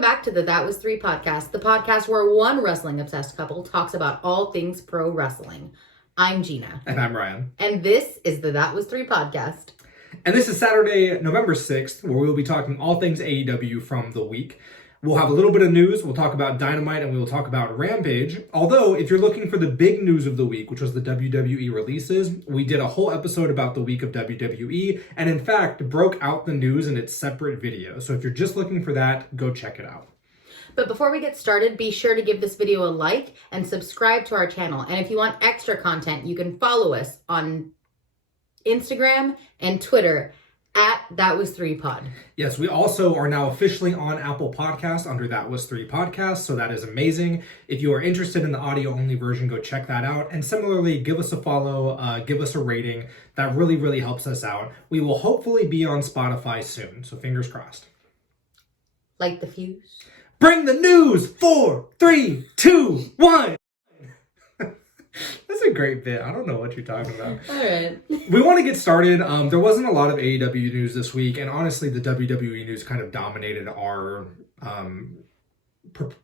Welcome back to the That Was 3 podcast, the podcast where one wrestling-obsessed couple talks about all things pro wrestling. I'm Gina. And I'm Ryan. And this is the That Was 3 podcast. And this is Saturday, November 6th, where we will be talking all things AEW from the week. We'll have a little bit of news, we'll talk about Dynamite, and we will talk about Rampage. Although, if you're looking for the big news of the week, which was the WWE releases, we did a whole episode about the week of WWE, and in fact, broke out the news in its separate video. So if you're just looking for that, go check it out. But before we get started, be sure to give this video a like and subscribe to our channel. And if you want extra content, you can follow us on Instagram and Twitter at That Was 3 Pod. Yes, we also are now officially on Apple Podcasts under That Was 3 Podcast, so that is amazing. If you are interested in the audio-only version, go check that out. And similarly, give us a follow, give us a rating. That really, really helps us out. We will hopefully be on Spotify soon, so fingers crossed. Light the fuse. Bring the news! 4, 3, 2, 1! That's a great bit. I don't know what you're talking about. All right. We want to get started. There wasn't a lot of AEW news this week, and honestly, the WWE news kind of dominated our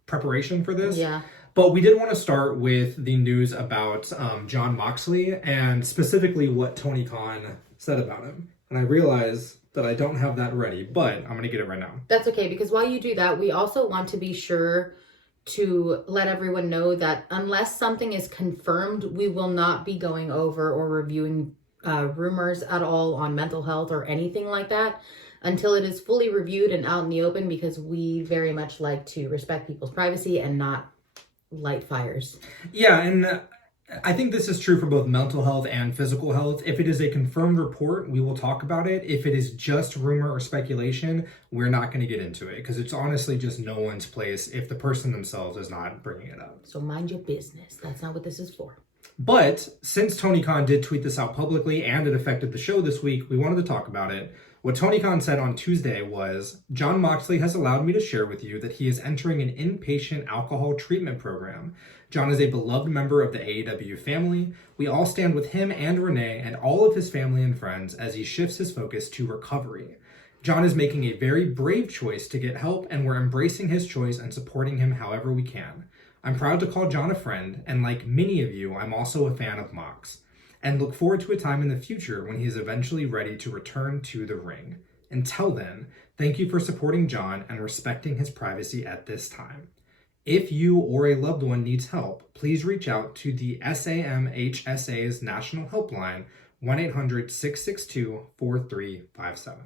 preparation for this. Yeah. But we did want to start with the news about Jon Moxley, and specifically what Tony Khan said about him. And I realize that I don't have that ready, but I'm going to get it right now. That's okay, because while you do that, we also want to be sure to let everyone know that unless something is confirmed, we will not be going over or reviewing rumors at all on mental health or anything like that until it is fully reviewed and out in the open, because we very much like to respect people's privacy and not light fires. Yeah, and I think this is true for both mental health and physical health. If it is a confirmed report, we will talk about it. If it is just rumor or speculation, we're not going to get into it, because it's honestly just no one's place if the person themselves is not bringing it up. So mind your business. That's not what this is for. But since Tony Khan did tweet this out publicly and it affected the show this week, we wanted to talk about it. What Tony Khan said on Tuesday was, "Jon Moxley has allowed me to share with you that he is entering an inpatient alcohol treatment program. Jon is a beloved member of the AEW family. We all stand with him and Renee and all of his family and friends as he shifts his focus to recovery. Jon is making a very brave choice to get help, and we're embracing his choice and supporting him however we can. I'm proud to call Jon a friend, and like many of you, I'm also a fan of Mox, and look forward to a time in the future when he is eventually ready to return to the ring. Until then, thank you for supporting Jon and respecting his privacy at this time. If you or a loved one needs help, please reach out to the SAMHSA's National Helpline, 1-800-662-4357.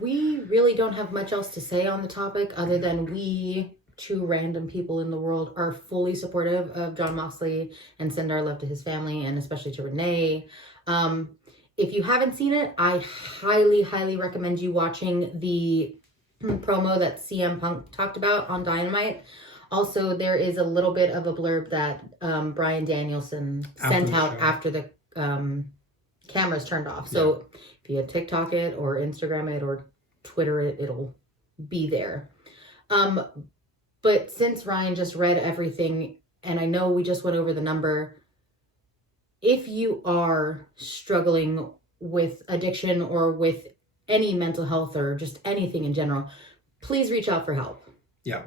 We really don't have much else to say on the topic other than we, two random people in the world, are fully supportive of Jon Moxley and send our love to his family and especially to Renee. If you haven't seen it, I highly, highly recommend you watching the promo that CM Punk talked about on Dynamite. Also, there is a little bit of a blurb that Bryan Danielson sent out after the cameras turned off. So if you TikTok it or Instagram it or Twitter it, it'll be there. But since Ryan just read everything, and I know we just went over the number, if you are struggling with addiction or with any mental health or just anything in general, please reach out for help. Yeah.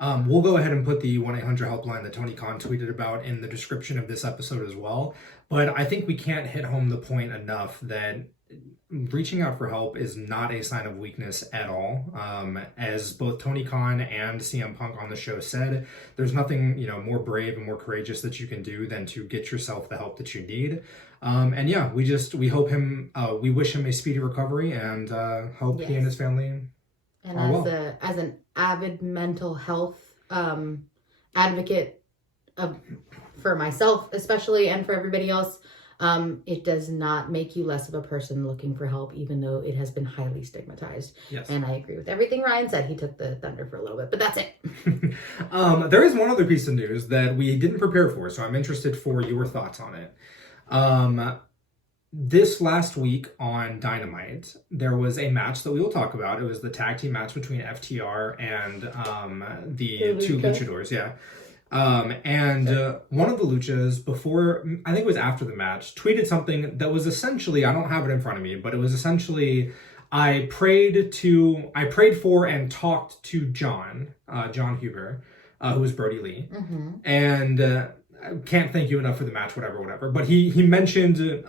We'll go ahead and put the 1-800 helpline that Tony Khan tweeted about in the description of this episode as well. But I think we can't hit home the point enough that reaching out for help is not a sign of weakness at all. As both Tony Khan and CM Punk on the show said, there's nothing, more brave and more courageous that you can do than to get yourself the help that you need. And yeah, we wish him a speedy recovery and hope he and his family and are well. As an avid mental health advocate for myself especially and for everybody else, it does not make you less of a person looking for help, even though it has been highly stigmatized. Yes. And I agree with everything Ryan said. He took the thunder for a little bit, but that's it. There is one other piece of news that we didn't prepare for, so I'm interested for your thoughts on it. This last week on Dynamite, there was a match that we will talk about. It was the tag team match between FTR and the two luchadors. Yeah. One of the luchas before, I think it was after the match, tweeted something that was essentially, I don't have it in front of me, but it was essentially I prayed for and talked to John Huber, who was Brody Lee, and I can't thank you enough for the match, whatever. But he mentioned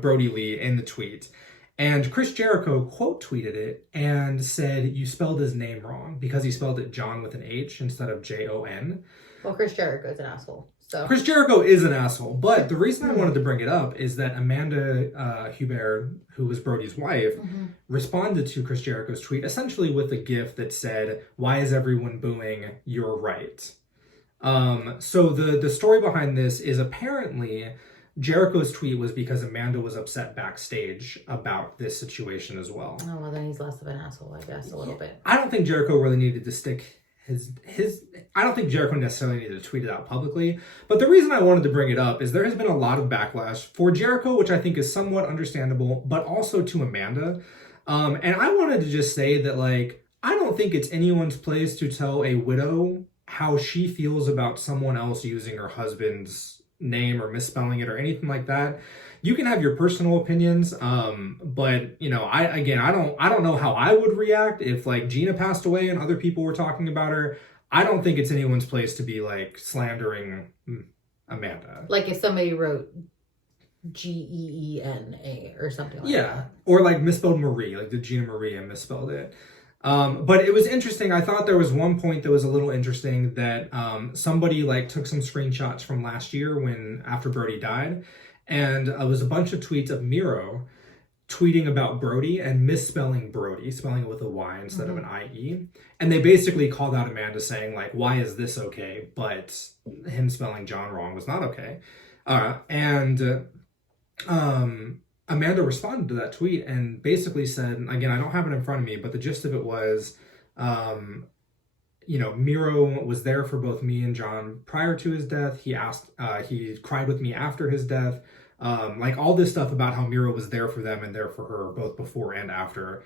Brody Lee in the tweet, and Chris Jericho quote tweeted it and said you spelled his name wrong because he spelled it John with an H instead of Jon. Well, Chris Jericho is an asshole. So. Chris Jericho is an asshole, but the reason I wanted to bring it up is that Amanda Huber, who was Brody's wife, responded to Chris Jericho's tweet essentially with a gif that said, "Why is everyone booing? You're right." So the story behind this is apparently Jericho's tweet was because Amanda was upset backstage about this situation as well. Oh, well, then he's less of an asshole, I guess, a little bit. I don't think Jericho really needed to stick I don't think Jericho necessarily needed to tweet it out publicly, but the reason I wanted to bring it up is there has been a lot of backlash for Jericho, which I think is somewhat understandable, but also to Amanda. And I wanted to just say that, like, I don't think it's anyone's place to tell a widow how she feels about someone else using her husband's name or misspelling it or anything like that. You can have your personal opinions, but I don't know how I would react if like Gina passed away and other people were talking about her. I don't think it's anyone's place to be like slandering Amanda. Like if somebody wrote Geena or something like that. Or like misspelled Marie, like the Gina Marie and misspelled it. But it was interesting. I thought there was one point that was a little interesting that somebody like took some screenshots from last year after Brody died. And it was a bunch of tweets of Miro tweeting about Brody and misspelling Brody, spelling it with a Y instead of an IE. And they basically called out Amanda saying, like, why is this okay? But him spelling John wrong was not okay. Amanda responded to that tweet and basically said, again, I don't have it in front of me, but the gist of it was, Miro was there for both me and John prior to his death. He cried with me after his death. Like all this stuff about how Miro was there for them and there for her both before and after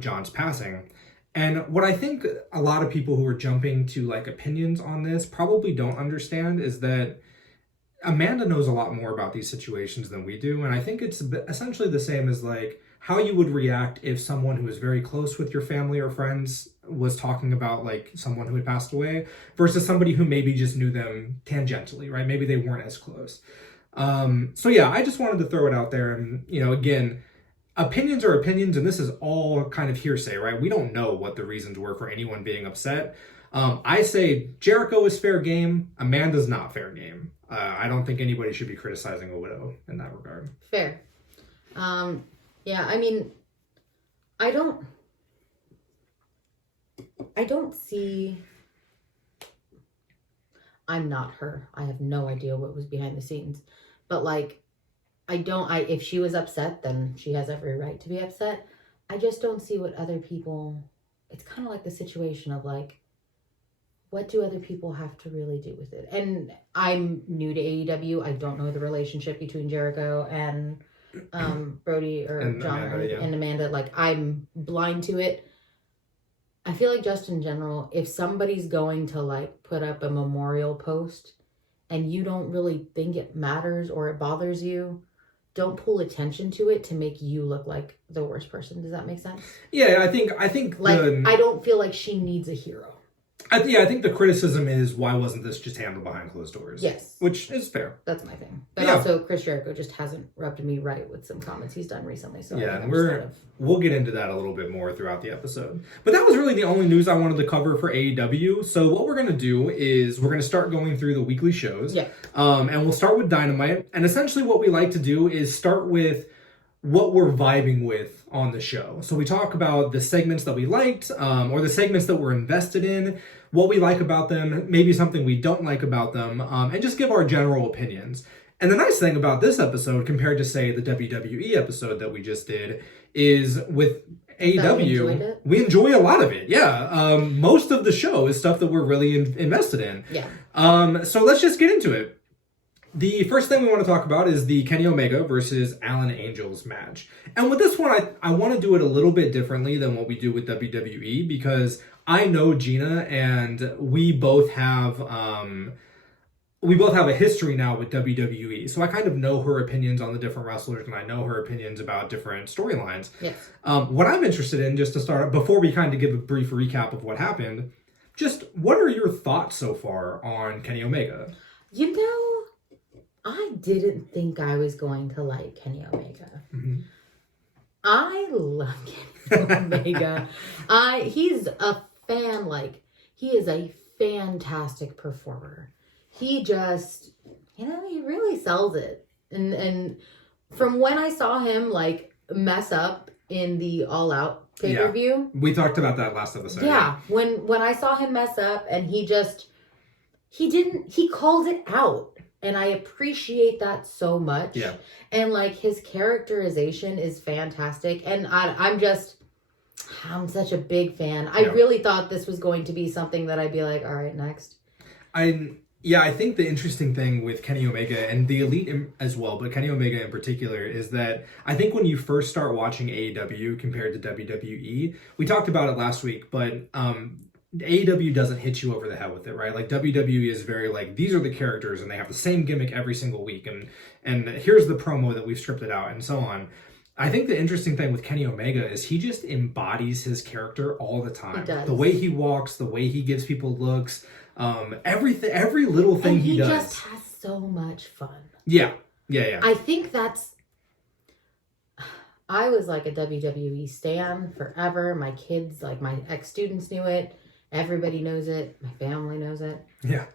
John's passing. And what I think a lot of people who are jumping to like opinions on this probably don't understand is that Amanda knows a lot more about these situations than we do. And I think it's essentially the same as like how you would react if someone who is very close with your family or friends was talking about like someone who had passed away versus somebody who maybe just knew them tangentially, right? Maybe they weren't as close. So yeah, I just wanted to throw it out there. And, again, opinions are opinions, and this is all kind of hearsay, right? We don't know what the reasons were for anyone being upset. I say Jericho is fair game. Amanda's not fair game. I don't think anybody should be criticizing a widow in that regard. Fair. Yeah, I mean, I don't see... I'm not her. I have no idea what was behind the scenes. But like, if she was upset, then she has every right to be upset. I just don't see what other people... It's kind of like the situation of like, what do other people have to really do with it? And I'm new to AEW. I don't know the relationship between Jericho and Brody or and John Amanda, and Amanda. Like, I'm blind to it. I feel like just in general, if somebody's going to like put up a memorial post and you don't really think it matters or it bothers you, don't pull attention to it to make you look like the worst person. Does that make sense? Yeah, I think like I don't feel like she needs a hero. I think the criticism is, why wasn't this just handled behind closed doors? Yes. Which is fair. That's my thing. But also, Chris Jericho just hasn't rubbed me right with some comments he's done recently. So yeah, and we'll get into that a little bit more throughout the episode. But that was really the only news I wanted to cover for AEW. So what we're going to do is we're going to start going through the weekly shows. Yeah. And we'll start with Dynamite. And essentially what we like to do is start with what we're vibing with on the show. So we talk about the segments that we liked, or the segments that we're invested in, what we like about them, maybe something we don't like about them, and just give our general opinions. And the nice thing about this episode, compared to, say, the WWE episode that we just did, is with AEW, we enjoy a lot of it. Yeah. Most of the show is stuff that we're really invested in. Yeah. So let's just get into it. The first thing we want to talk about is the Kenny Omega versus Alan Angels match. And with this one, I want to do it a little bit differently than what we do with WWE, because I know Gina and we both have, we both have a history now with WWE, so I kind of know her opinions on the different wrestlers, and I know her opinions about different storylines. Yes. What I'm interested in, just to start, before we kind of give a brief recap of what happened, just what are your thoughts so far on Kenny Omega? You know, I didn't think I was going to like Kenny Omega. Mm-hmm. I love Kenny Omega. He's a fan, he is a fantastic performer. He just, he really sells it. And from when I saw him, mess up in the All Out pay-per-view. Yeah. We talked about that last episode. Yeah. When I saw him mess up and he called it out. And I appreciate that so much. Yeah. And his characterization is fantastic. And I'm such a big fan. I really thought this was going to be something that I'd be like, all right, next. I think the interesting thing with Kenny Omega and the Elite as well, but Kenny Omega in particular, is that I think when you first start watching AEW compared to WWE, we talked about it last week, but AEW doesn't hit you over the head with it, right? WWE is very these are the characters and they have the same gimmick every single week, and here's the promo that we've scripted out and so on. I think the interesting thing with Kenny Omega is he just embodies his character all the time. He does. The way he walks, the way he gives people looks, every little thing he does. He just has so much fun. Yeah. I think I was a WWE stan forever. My kids, my ex-students knew it. Everybody knows it. My family knows it. Yeah.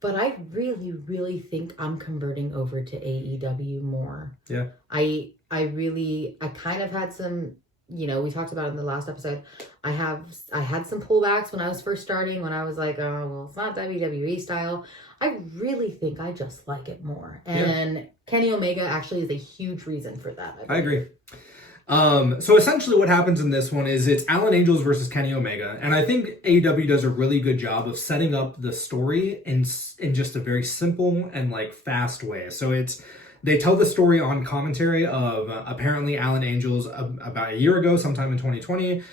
But I really, really think I'm converting over to AEW more. Yeah. I kind of had some, we talked about it in the last episode. I had some pullbacks when I was first starting, when I was like, oh, well, it's not WWE style. I really think I just like it more. And Kenny Omega actually is a huge reason for that. I agree. So essentially what happens in this one is it's Alan Angels versus Kenny Omega. And I think AEW does a really good job of setting up the story in just a very simple and fast way. So they tell the story on commentary of apparently Alan Angels about a year ago, sometime in 2020,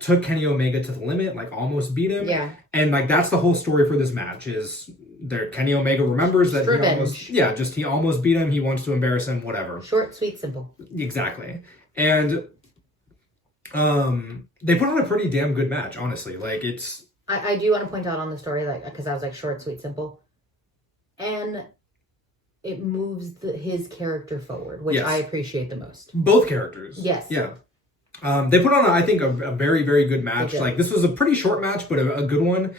took Kenny Omega to the limit, almost beat him. Yeah. And that's the whole story for this match is Kenny Omega remembers that he almost beat him. He wants to embarrass him, whatever. Short, sweet, simple. Exactly. And they put on a pretty damn good match, honestly. I do want to point out on the story, because I was short, sweet, simple. And it moves his character forward, which I appreciate the most. Both characters. Yes. Yeah. They put on, I think, a very, very good match. This was a pretty short match, but a good one.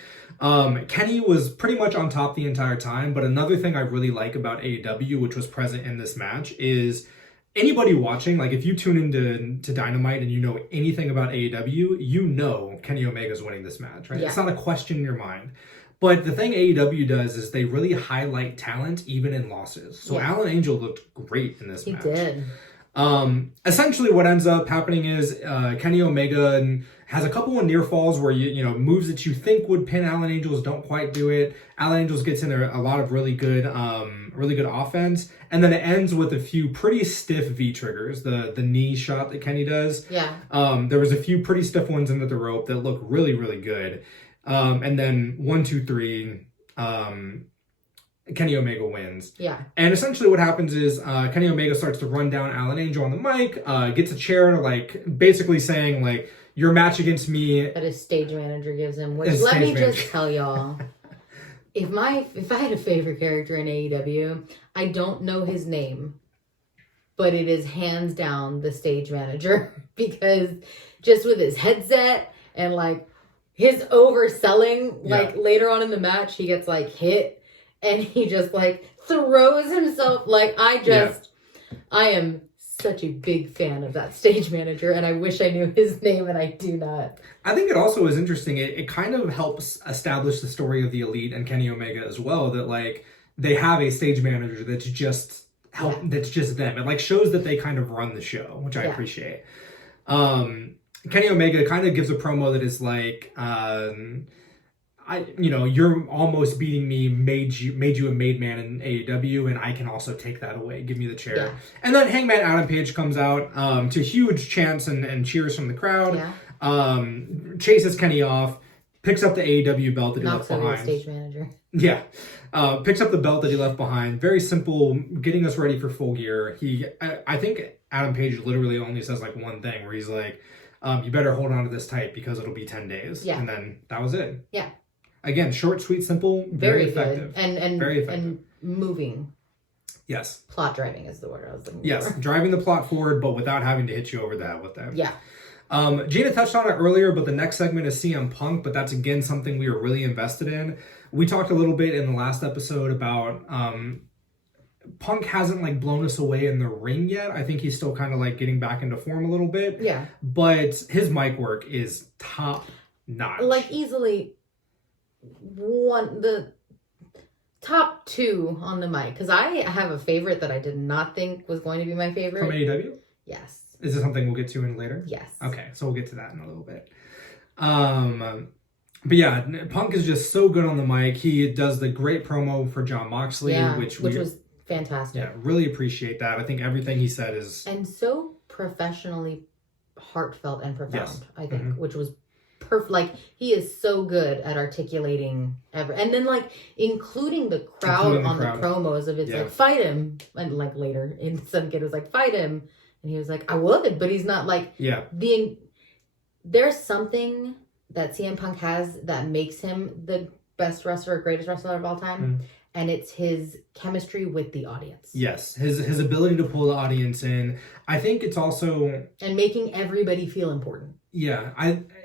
Kenny was pretty much on top the entire time, but another thing I really like about AEW, which was present in this match, is anybody watching, if you tune into Dynamite and you know anything about AEW, you know Kenny Omega's winning this match, right? Yeah. It's not a question in your mind. But the thing AEW does is they really highlight talent even in losses. So Alan Angel looked great in this match. He did. Essentially what ends up happening is Kenny Omega has a couple of near falls where moves that you think would pin Alan Angels don't quite do it. Alan Angels gets in a lot of really good offense, and then it ends with a few pretty stiff V triggers. The knee shot that Kenny does. Yeah. There was a few pretty stiff ones into the rope that look really, really good. And then 1, 2, 3. Kenny Omega wins. Yeah. And essentially what happens is Kenny Omega starts to run down Alan Angel on the mic, gets a chair, basically saying, your match against me. That his stage manager gives him. Which, let me just tell y'all, if I had a favorite character in AEW, I don't know his name, but it is hands down the stage manager. Because just with his headset and, his overselling, later on in the match, he gets, hit. And he just throws himself. I am such a big fan of that stage manager, and I wish I knew his name, and I do not. I think it also is interesting. It kind of helps establish the story of the Elite and Kenny Omega as well. That they have a stage manager that's just that's just them. It shows that they kind of run the show, which I appreciate. Kenny Omega kind of gives a promo that is you're almost beating me, made you a made man in AEW, and I can also take that away. Give me the chair. Yeah. And then Hangman Adam Page comes out to huge chants and cheers from the crowd. Yeah. Chases Kenny off, picks up the AEW belt that he left Knocks over the behind. stage manager. Yeah. Picks up the belt that he left behind. Very simple, getting us ready for Full Gear. I think Adam Page literally only says like one thing where he's like, you better hold on to this tight because it'll be 10 days. Yeah. And then that was it. Yeah. Again, short, sweet, simple, very effective. Good. And very effective. And moving. Yes. Plot driving is the word I was looking for. Yes, driving the plot forward, but without having to hit you over the head with them. Yeah. Gina touched on it earlier, but the next segment is CM Punk, but that's again something we were really invested in. We talked a little bit in the last episode about Punk hasn't like blown us away in the ring yet. I think he's still kind of like getting back into form a little bit. Yeah. But his mic work is top notch. Like easily the top 2 on the mic. Because I have a favorite that I did not think was going to be my favorite. From AEW? Yes. Is this something we'll get to in later? Yes. Okay, so we'll get to that in a little bit. But yeah, Punk is just so good on the mic. He does the great promo for Jon Moxley, which was fantastic. Yeah, really appreciate that. I think everything he said is... And so professionally heartfelt and profound, yes. I think, which was perfect. Like, he is so good at articulating and then like including the crowd the promos of it's like, fight him. And like later, in some kid was like, fight him. And he was like, I would, but he's not like... Yeah. There's something that CM Punk has that makes him the best wrestler, greatest wrestler of all time. And it's his chemistry with the audience. Yes, his ability to pull the audience in. I think it's also... And making everybody feel important. Yeah,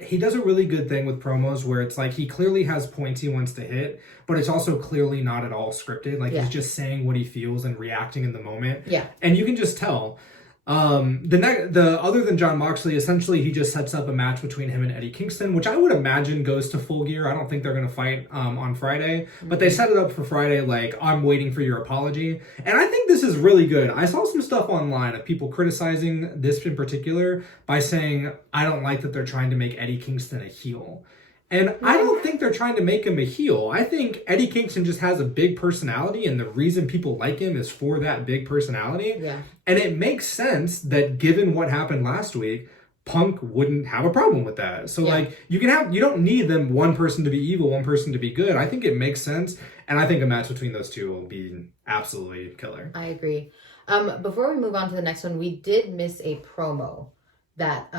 he does a really good thing with promos where it's like he clearly has points he wants to hit, but it's also clearly not at all scripted. Like he's just saying what he feels and reacting in the moment. Yeah. And you can just tell. The other than Jon Moxley, essentially he just sets up a match between him and Eddie Kingston, which I would imagine goes to Full Gear. I don't think they're going to fight on Friday, but they set it up for Friday like, I'm waiting for your apology. And I think this is really good. I saw some stuff online of people criticizing this in particular by saying, I don't like that they're trying to make Eddie Kingston a heel. And I don't think they're trying to make him a heel. I think Eddie Kingston just has a big personality, and the reason people like him is for that big personality. Yeah. And it makes sense that given what happened last week, Punk wouldn't have a problem with that. So like you don't need them one person to be evil, one person to be good. I think it makes sense. And I think a match between those two will be absolutely killer. I agree. Before we move on to the next one, we did miss a promo that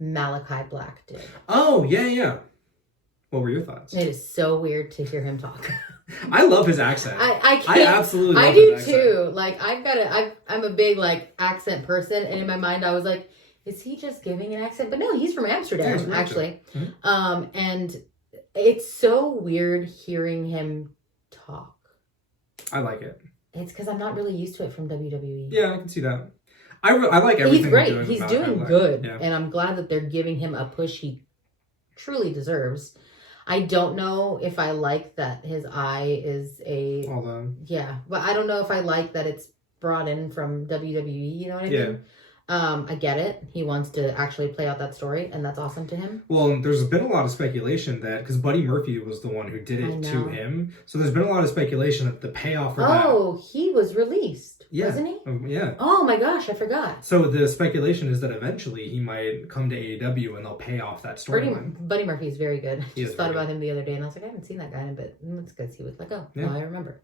Malachi Black did. Oh, yeah. What were your thoughts? It is so weird to hear him talk. I love his accent. I absolutely love I his do accent. too. Like I'm a big like accent person, and in my mind I was like, is he just giving an accent? But no, he's from Amsterdam, actually. Mm-hmm. And it's so weird hearing him talk. I like it. It's because I'm not really used to it from WWE. Yeah, I can see that. I like everything. He's great. He's doing good, and I'm glad that they're giving him a push he truly deserves. I don't know if I like that his eye is but I don't know if I like that it's brought in from WWE, you know what I mean? I get it. He wants to actually play out that story, and that's awesome to him. Well, there's been a lot of speculation that, because Buddy Murphy was the one who did it to him, so there's been a lot of speculation that the payoff for that... Oh, he was released, wasn't he? Yeah. Oh my gosh, I forgot. So the speculation is that eventually he might come to AEW and they'll pay off that storyline. Buddy Murphy is very good. I just thought about him the other day, and I was like, I haven't seen that guy in a bit. It's because he was let go. Yeah. Now I remember.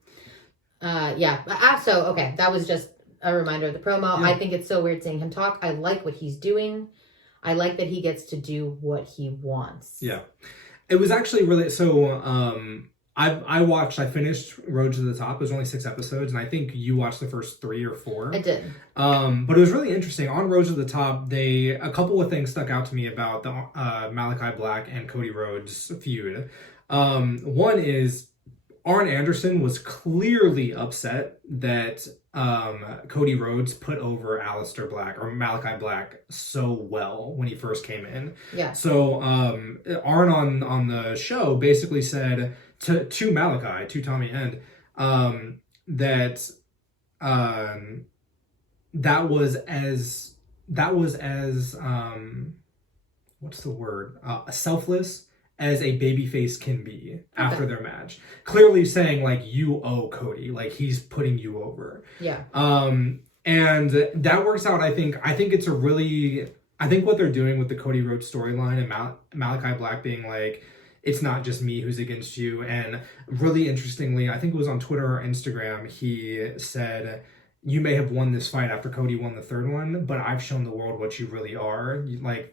So, okay, that was just a reminder of the promo. I think it's so weird seeing him talk. I like what he's doing. I like that he gets to do what he wants. Yeah. It was actually really... So, I finished Road to the Top. It was only 6 episodes, and I think you watched the first 3 or 4. I did. But it was really interesting. On Road to the Top, a couple of things stuck out to me about the Malachi Black and Cody Rhodes feud. One is Arn Anderson was clearly upset that Cody Rhodes put over Aleister Black or Malachi Black so well when he first came in. Yeah. So Arn on the show basically said to Malachi, to Tommy End, that was as what's the word? Selfless as a babyface can be after their match. Clearly saying, like, you owe Cody. Like, he's putting you over. Yeah. And that works out, I think. I think what they're doing with the Cody Rhodes storyline and Malachi Black being like, it's not just me who's against you. And really interestingly, I think it was on Twitter or Instagram, he said, you may have won this fight after Cody won the third one, but I've shown the world what you really are. Like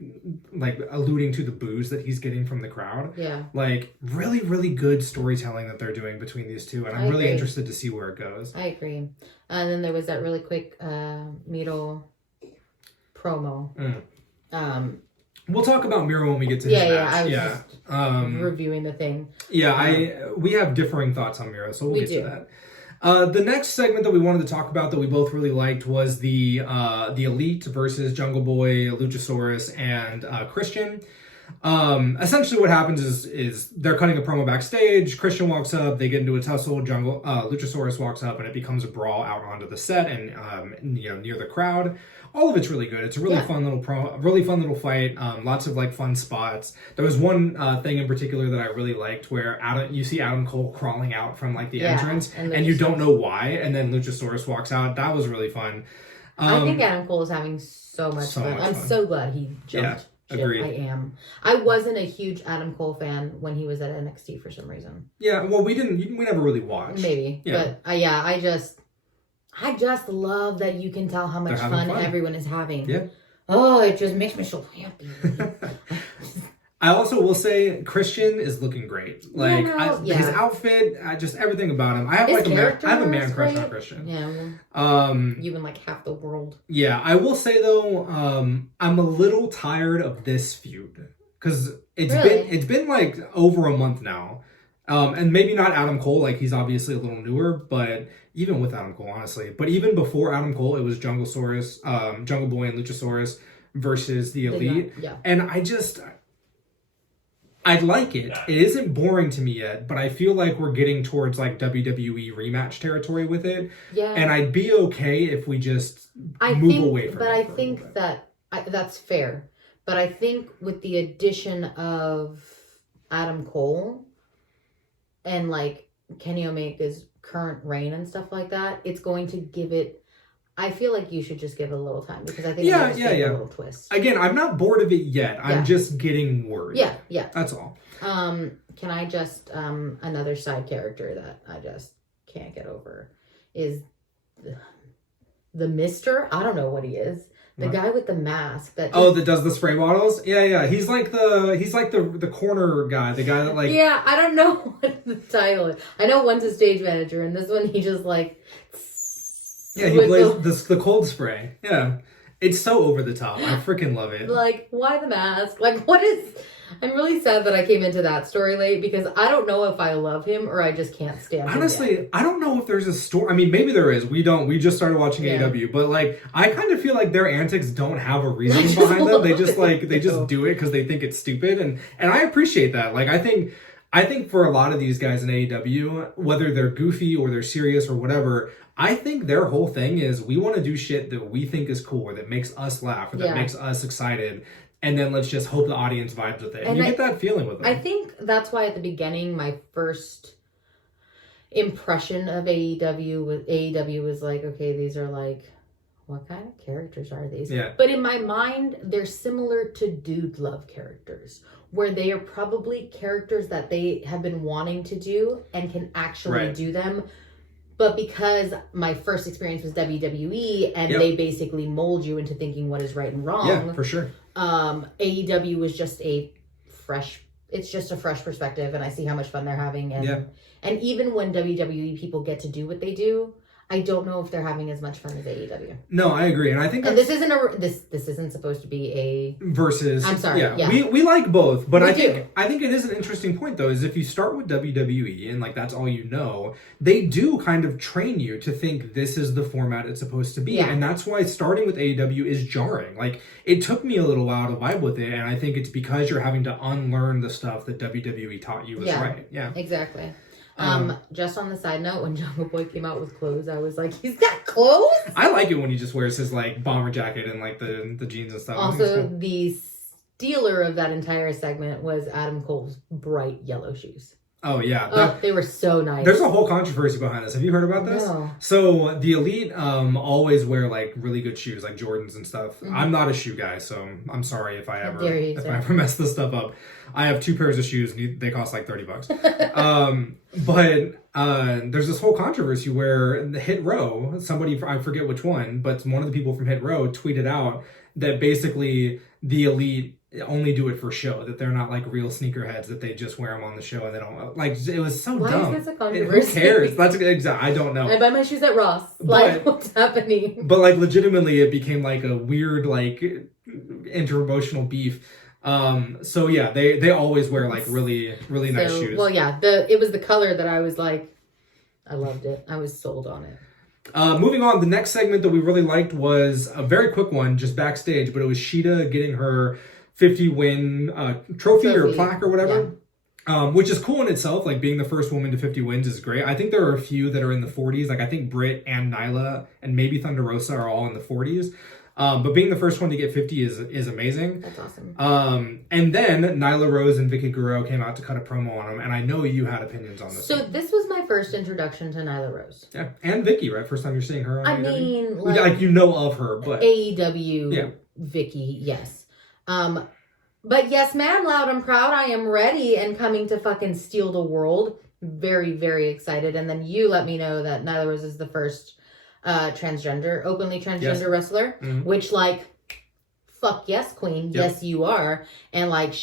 alluding to the boos that he's getting from the crowd. Yeah. Like, really, really good storytelling that they're doing between these two. And I'm really interested to see where it goes. I agree. And then there was that really quick Miro promo. We'll talk about Miro when we get to his match. I was just reviewing the thing. Yeah, we have differing thoughts on Miro, so we'll get to that. The next segment that we wanted to talk about that we both really liked was the Elite versus Jungle Boy, Luchasaurus, and Christian. Essentially what happens is they're cutting a promo backstage. Christian walks up, they get into a tussle. Luchasaurus walks up, and it becomes a brawl out onto the set and near the crowd. All of it's really good. It's a really fun little fight. Lots of like fun spots. There was one thing in particular that I really liked where you see Adam Cole crawling out from like the entrance, and you don't know why, and then Luchasaurus walks out. That was really fun. I think Adam Cole is having so much fun. I'm so glad he jumped. Yeah, agreed. I am. I wasn't a huge Adam Cole fan when he was at NXT for some reason. Yeah, well, we never really watched. Maybe, but I just love that you can tell how much fun everyone is having. Yeah. Oh, it just makes me so happy. I also will say Christian is looking great. Like his outfit, just everything about him. I have a man crush on Christian. Yeah. Even like half the world. Yeah, I will say though, I'm a little tired of this feud because it's been like over a month now. And maybe not Adam Cole, like he's obviously a little newer, but even with Adam Cole, honestly. But even before Adam Cole, it was Jungle Boy and Luchasaurus versus the Elite. Yeah. And I like it. It isn't boring to me yet, but I feel like we're getting towards like WWE rematch territory with it. Yeah. And I'd be okay if we just move away from it. But I think that's fair. But I think with the addition of Adam Cole and like Kenny Omega's current reign and stuff like that, it's going to give it. I feel like you should just give it a little time because I think it's a little twist. Again, I'm not bored of it yet. I'm just getting worried. Yeah. That's all. Can I just another side character that I just can't get over is the Mister. I don't know what he is. The guy with the mask that does the spray bottles? Yeah. He's like the corner guy, the guy that like yeah, I don't know what the title is. I know one's a stage manager and this one he just like he plays the cold spray. Yeah. It's so over the top. I freaking love it. Like, why the mask? Like, what is... I'm really sad that I came into that story late because I don't know if I love him or I just can't stand him. Honestly, I don't know if there's a story. I mean, maybe there is. We just started watching AEW, but like, I kind of feel like their antics don't have a reason behind them. They just do it because they think it's stupid. And I appreciate that. Like, I think for a lot of these guys in AEW, whether they're goofy or they're serious or whatever, I think their whole thing is we want to do shit that we think is cool or that makes us laugh or that makes us excited. And then let's just hope the audience vibes with it. And you get that feeling with them. I think that's why at the beginning, my first impression of AEW was like, okay, these are like, what kind of characters are these? Yeah. But in my mind, they're similar to Dude Love characters, where they are probably characters that they have been wanting to do and can actually do them. But because my first experience was WWE and they basically mold you into thinking what is right and wrong. Yeah, for sure. AEW was just a fresh perspective and I see how much fun they're having. And even when WWE people get to do what they do, I don't know if they're having as much fun as AEW. No, I agree, and I think this isn't this isn't supposed to be a versus. I'm sorry. Yeah. We like both, but I think it is an interesting point though. Is if you start with WWE and like that's all you know, they do kind of train you to think this is the format it's supposed to be, and that's why starting with AEW is jarring. Like it took me a little while to vibe with it, and I think it's because you're having to unlearn the stuff that WWE taught you was right. Yeah, exactly. Just on the side note, when Jungle Boy came out with clothes, I was like, he's got clothes? I like it when he just wears his like bomber jacket and like the jeans and stuff. Also, the stealer of that entire segment was Adam Cole's bright yellow shoes. Oh, yeah. Oh, they were so nice. There's a whole controversy behind this. Have you heard about this? No. So the Elite always wear like really good shoes, like Jordans and stuff. Mm-hmm. I'm not a shoe guy, so I'm sorry if I How ever dare you, sir. mess this stuff up. I have 2 pairs of shoes, and they cost like $30. But there's this whole controversy where the Hit Row, somebody, I forget which one, but one of the people from Hit Row tweeted out that basically the Elite only do it for show, that they're not like real sneakerheads, that they just wear them on the show and they don't like. It was so dumb. Why is this a controversy? Who cares? That's exactly. I don't know. I buy my shoes at Ross. Like, what's happening? But like, legitimately, it became like a weird like inter-emotional beef. So yeah, they always wear like really nice shoes. Well, yeah, it was the color that I was like, I loved it. I was sold on it. Moving on, the next segment that we really liked was a very quick one, just backstage, but it was Shida getting her 50-win trophy or plaque or whatever, which is cool in itself. Like, being the first woman to 50 wins is great. I think there are a few that are in the 40s. Like, I think Britt and Nyla and maybe Thunder Rosa are all in the 40s. But being the first one to get 50 is amazing. That's awesome. And then Nyla Rose and Vicky Guerrero came out to cut a promo on them, and I know you had opinions on this. So this was my first introduction to Nyla Rose. Yeah, and Vicky, right? First time you're seeing her on AEW? mean, like you know of her, but AEW Vicky, yes. But yes, ma'am, loud and proud, I am ready and coming to fucking steal the world. Very, very excited. And then you let me know that Nyla Rose is the first openly transgender wrestler, which, like, fuck yes, queen. Yep. Yes, you are. And like,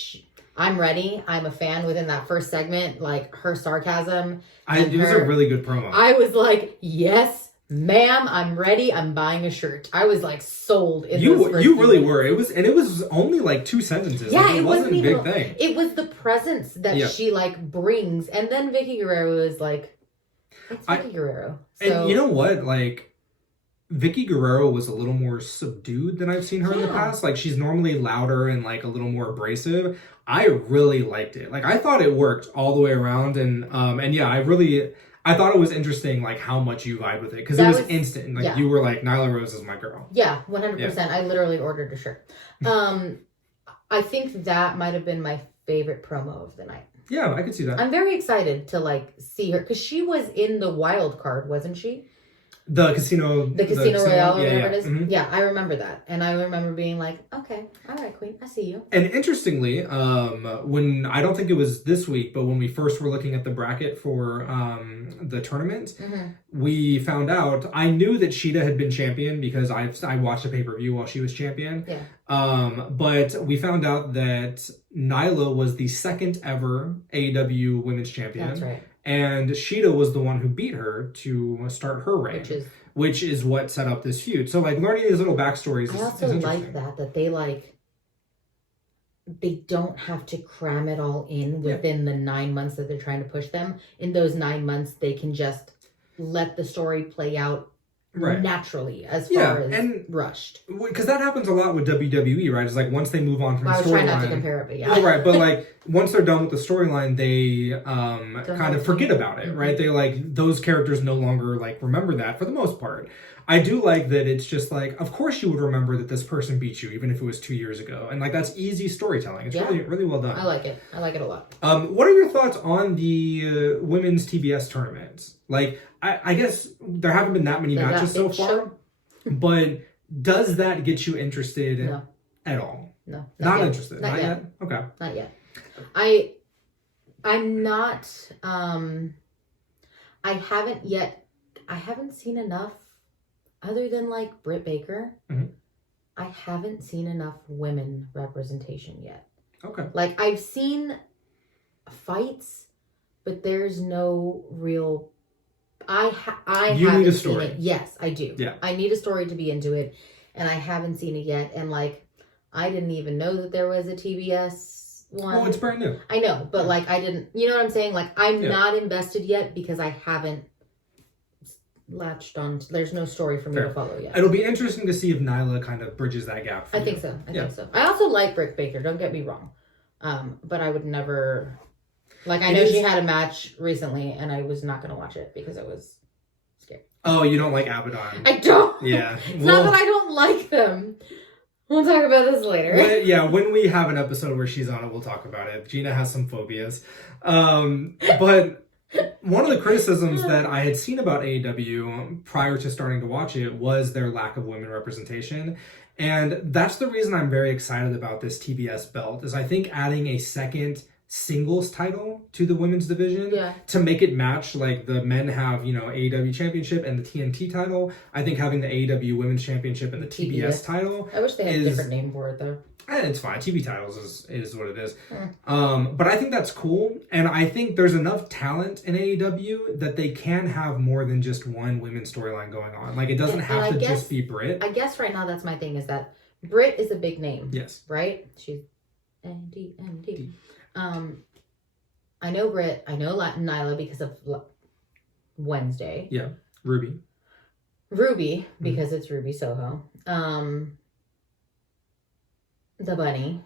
I'm ready. I'm a fan within that first segment. Like, her sarcasm. It was a really good promo. I was like, yes, ma'am, I'm ready. I'm buying a shirt. I was like sold. You really were. It was only like 2 sentences. Yeah, like, it wasn't even a big thing. It was the presence that she like brings, and then Vicky Guerrero is like, it's Vicky Guerrero. So, and you know what? Like, Vicky Guerrero was a little more subdued than I've seen her in the past. Like, she's normally louder and like a little more abrasive. I really liked it. Like, I thought it worked all the way around, and yeah, I thought it was interesting, like, how much you vibe with it, because it was instant. Like, you were like, Nyla Rose is my girl. Yeah, 100%. Yeah. I literally ordered a shirt. I think that might have been my favorite promo of the night. Yeah, I could see that. I'm very excited to like see her, because she was in the wild card, wasn't she? The Casino Royale, or whatever it is. Mm-hmm. Yeah, I remember that. And I remember being like, okay, all right, queen, I see you. And interestingly, when, I don't think it was this week, but when we first were looking at the bracket for the tournament, we found out, I knew that Shida had been champion because I watched a pay-per-view while she was champion. Yeah. But we found out that Nyla was the second ever AEW Women's Champion. That's right. And Shida was the one who beat her to start her reign, which is what set up this feud. So, like, learning these little backstories is interesting. I also like that they don't have to cram it all in within the 9 months that they're trying to push them. In those 9 months, they can just let the story play out naturally, as far as rushed. Because that happens a lot with WWE, right? It's like, once they move on from the storyline. I was trying not to compare it, but yeah. Oh, right, but like, once they're done with the storyline, they kind of forget about it, right? They like, those characters no longer like remember that for the most part. I do like that it's just like, of course you would remember that this person beat you, even if it was 2 years ago. And like, that's easy storytelling. It's really, really well done. I like it. I like it a lot. What are your thoughts on the women's TBS tournaments? Like, I guess there haven't been that many matches so far, but does that get you interested at all? No. Not interested? Not yet? Okay. Not yet. I'm not, I haven't seen enough, other than like Britt Baker, I haven't seen enough women representation yet. Okay. Like, I've seen fights, but there's no real, you need a story. Seen it. Yes, I do. Yeah. I need a story to be into it, and I haven't seen it yet. And like, I didn't even know that there was a TBS one. Oh, it's brand new. I know, but like, I didn't, you know what I'm saying? Like, I'm not invested yet because I haven't latched on. There's no story for me to follow yet. It'll be interesting to see if Nyla kind of bridges that gap for I think so. I think so. I also like Britt Baker, don't get me wrong. But I would never, like, I know she had a match recently and I was not going to watch it because I was scared. Oh, you don't like Abaddon? I don't. Yeah. It's not that I don't like them. We'll talk about this later. When we have an episode where she's on it, we'll talk about it. Gina has some phobias. But one of the criticisms that I had seen about AEW prior to starting to watch it was their lack of women representation. And that's the reason I'm very excited about this TBS belt, is I think adding a second singles title to the women's division to make it match, like the men have, you know, AEW championship and the TNT title. I think having the AEW women's championship and the TBS title, I wish they had a different name for it though. It's fine. TV titles is what it is. But I think that's cool, and I think there's enough talent in AEW that they can have more than just one women's storyline going on. Like, it doesn't have to just be Britt. I guess right now that's my thing, is that Britt is a big name. Yes. Right? She's ND. I know Britt. I know Nyla because of Wednesday. Yeah. Ruby, because it's Ruby Soho. The Bunny.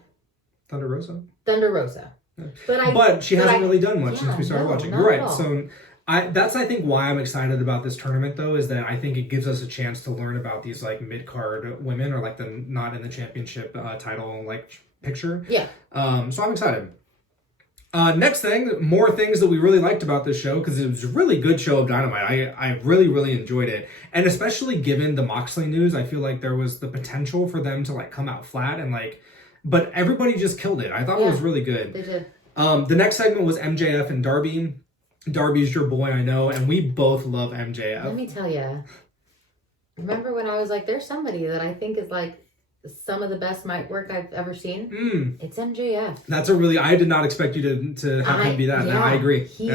Thunder Rosa. Yeah. But she hasn't really done much since we started watching. You're right. So that's, I think, why I'm excited about this tournament, though, is that I think it gives us a chance to learn about these, like, mid-card women, or, like, the not in the championship title, like, picture. Yeah. So I'm excited. Next thing, more things that we really liked about this show, because it was a really good show of Dynamite. I really, really enjoyed it. And especially given the Moxley news, I feel like there was the potential for them to, like, come out flat and, like, but everybody just killed it. I thought it was really good. They did. The next segment was MJF and Darby. Darby's your boy, I know, and we both love MJF. Let me tell you. Remember when I was like, there's somebody that I think is, like, some of the best mic work I've ever seen? It's MJF. That's I did not expect you to have him be that. Yeah, no, I agree. He's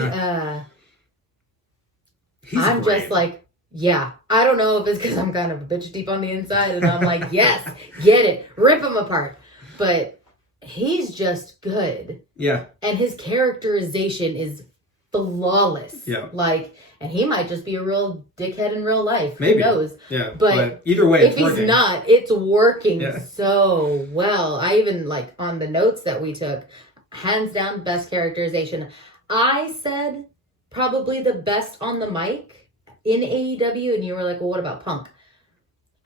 I'm great. Just like, I don't know if it's because I'm kind of a bitch deep on the inside and I'm like, yes, get it, rip him apart. But he's just good. Yeah. And his characterization is flawless. Yeah. Like, and he might just be a real dickhead in real life. Maybe. Who knows? Yeah. But either way, if he's not, it's working so well. I even, like, on the notes that we took, hands down, best characterization. I said probably the best on the mic in AEW, and you were like, well, what about Punk?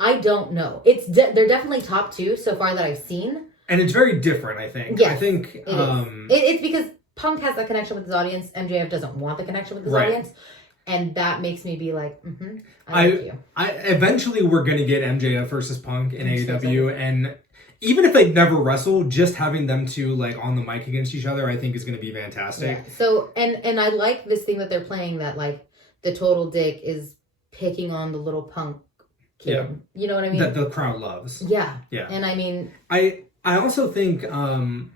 I don't know. They're definitely top two so far that I've seen. And it's very different, I think. Yes, I think it's because Punk has that connection with his audience. MJF doesn't want the connection with his audience. And that makes me be like, I like you. Eventually, we're going to get MJF versus Punk in AEW. And even if they never wrestle, just having them two, like, on the mic against each other, I think is going to be fantastic. Yeah. So, and I like this thing that they're playing, that, like, the total dick is picking on the little Punk kid. Yeah. You know what I mean? That the crowd loves. Yeah. Yeah. And I mean... I also think the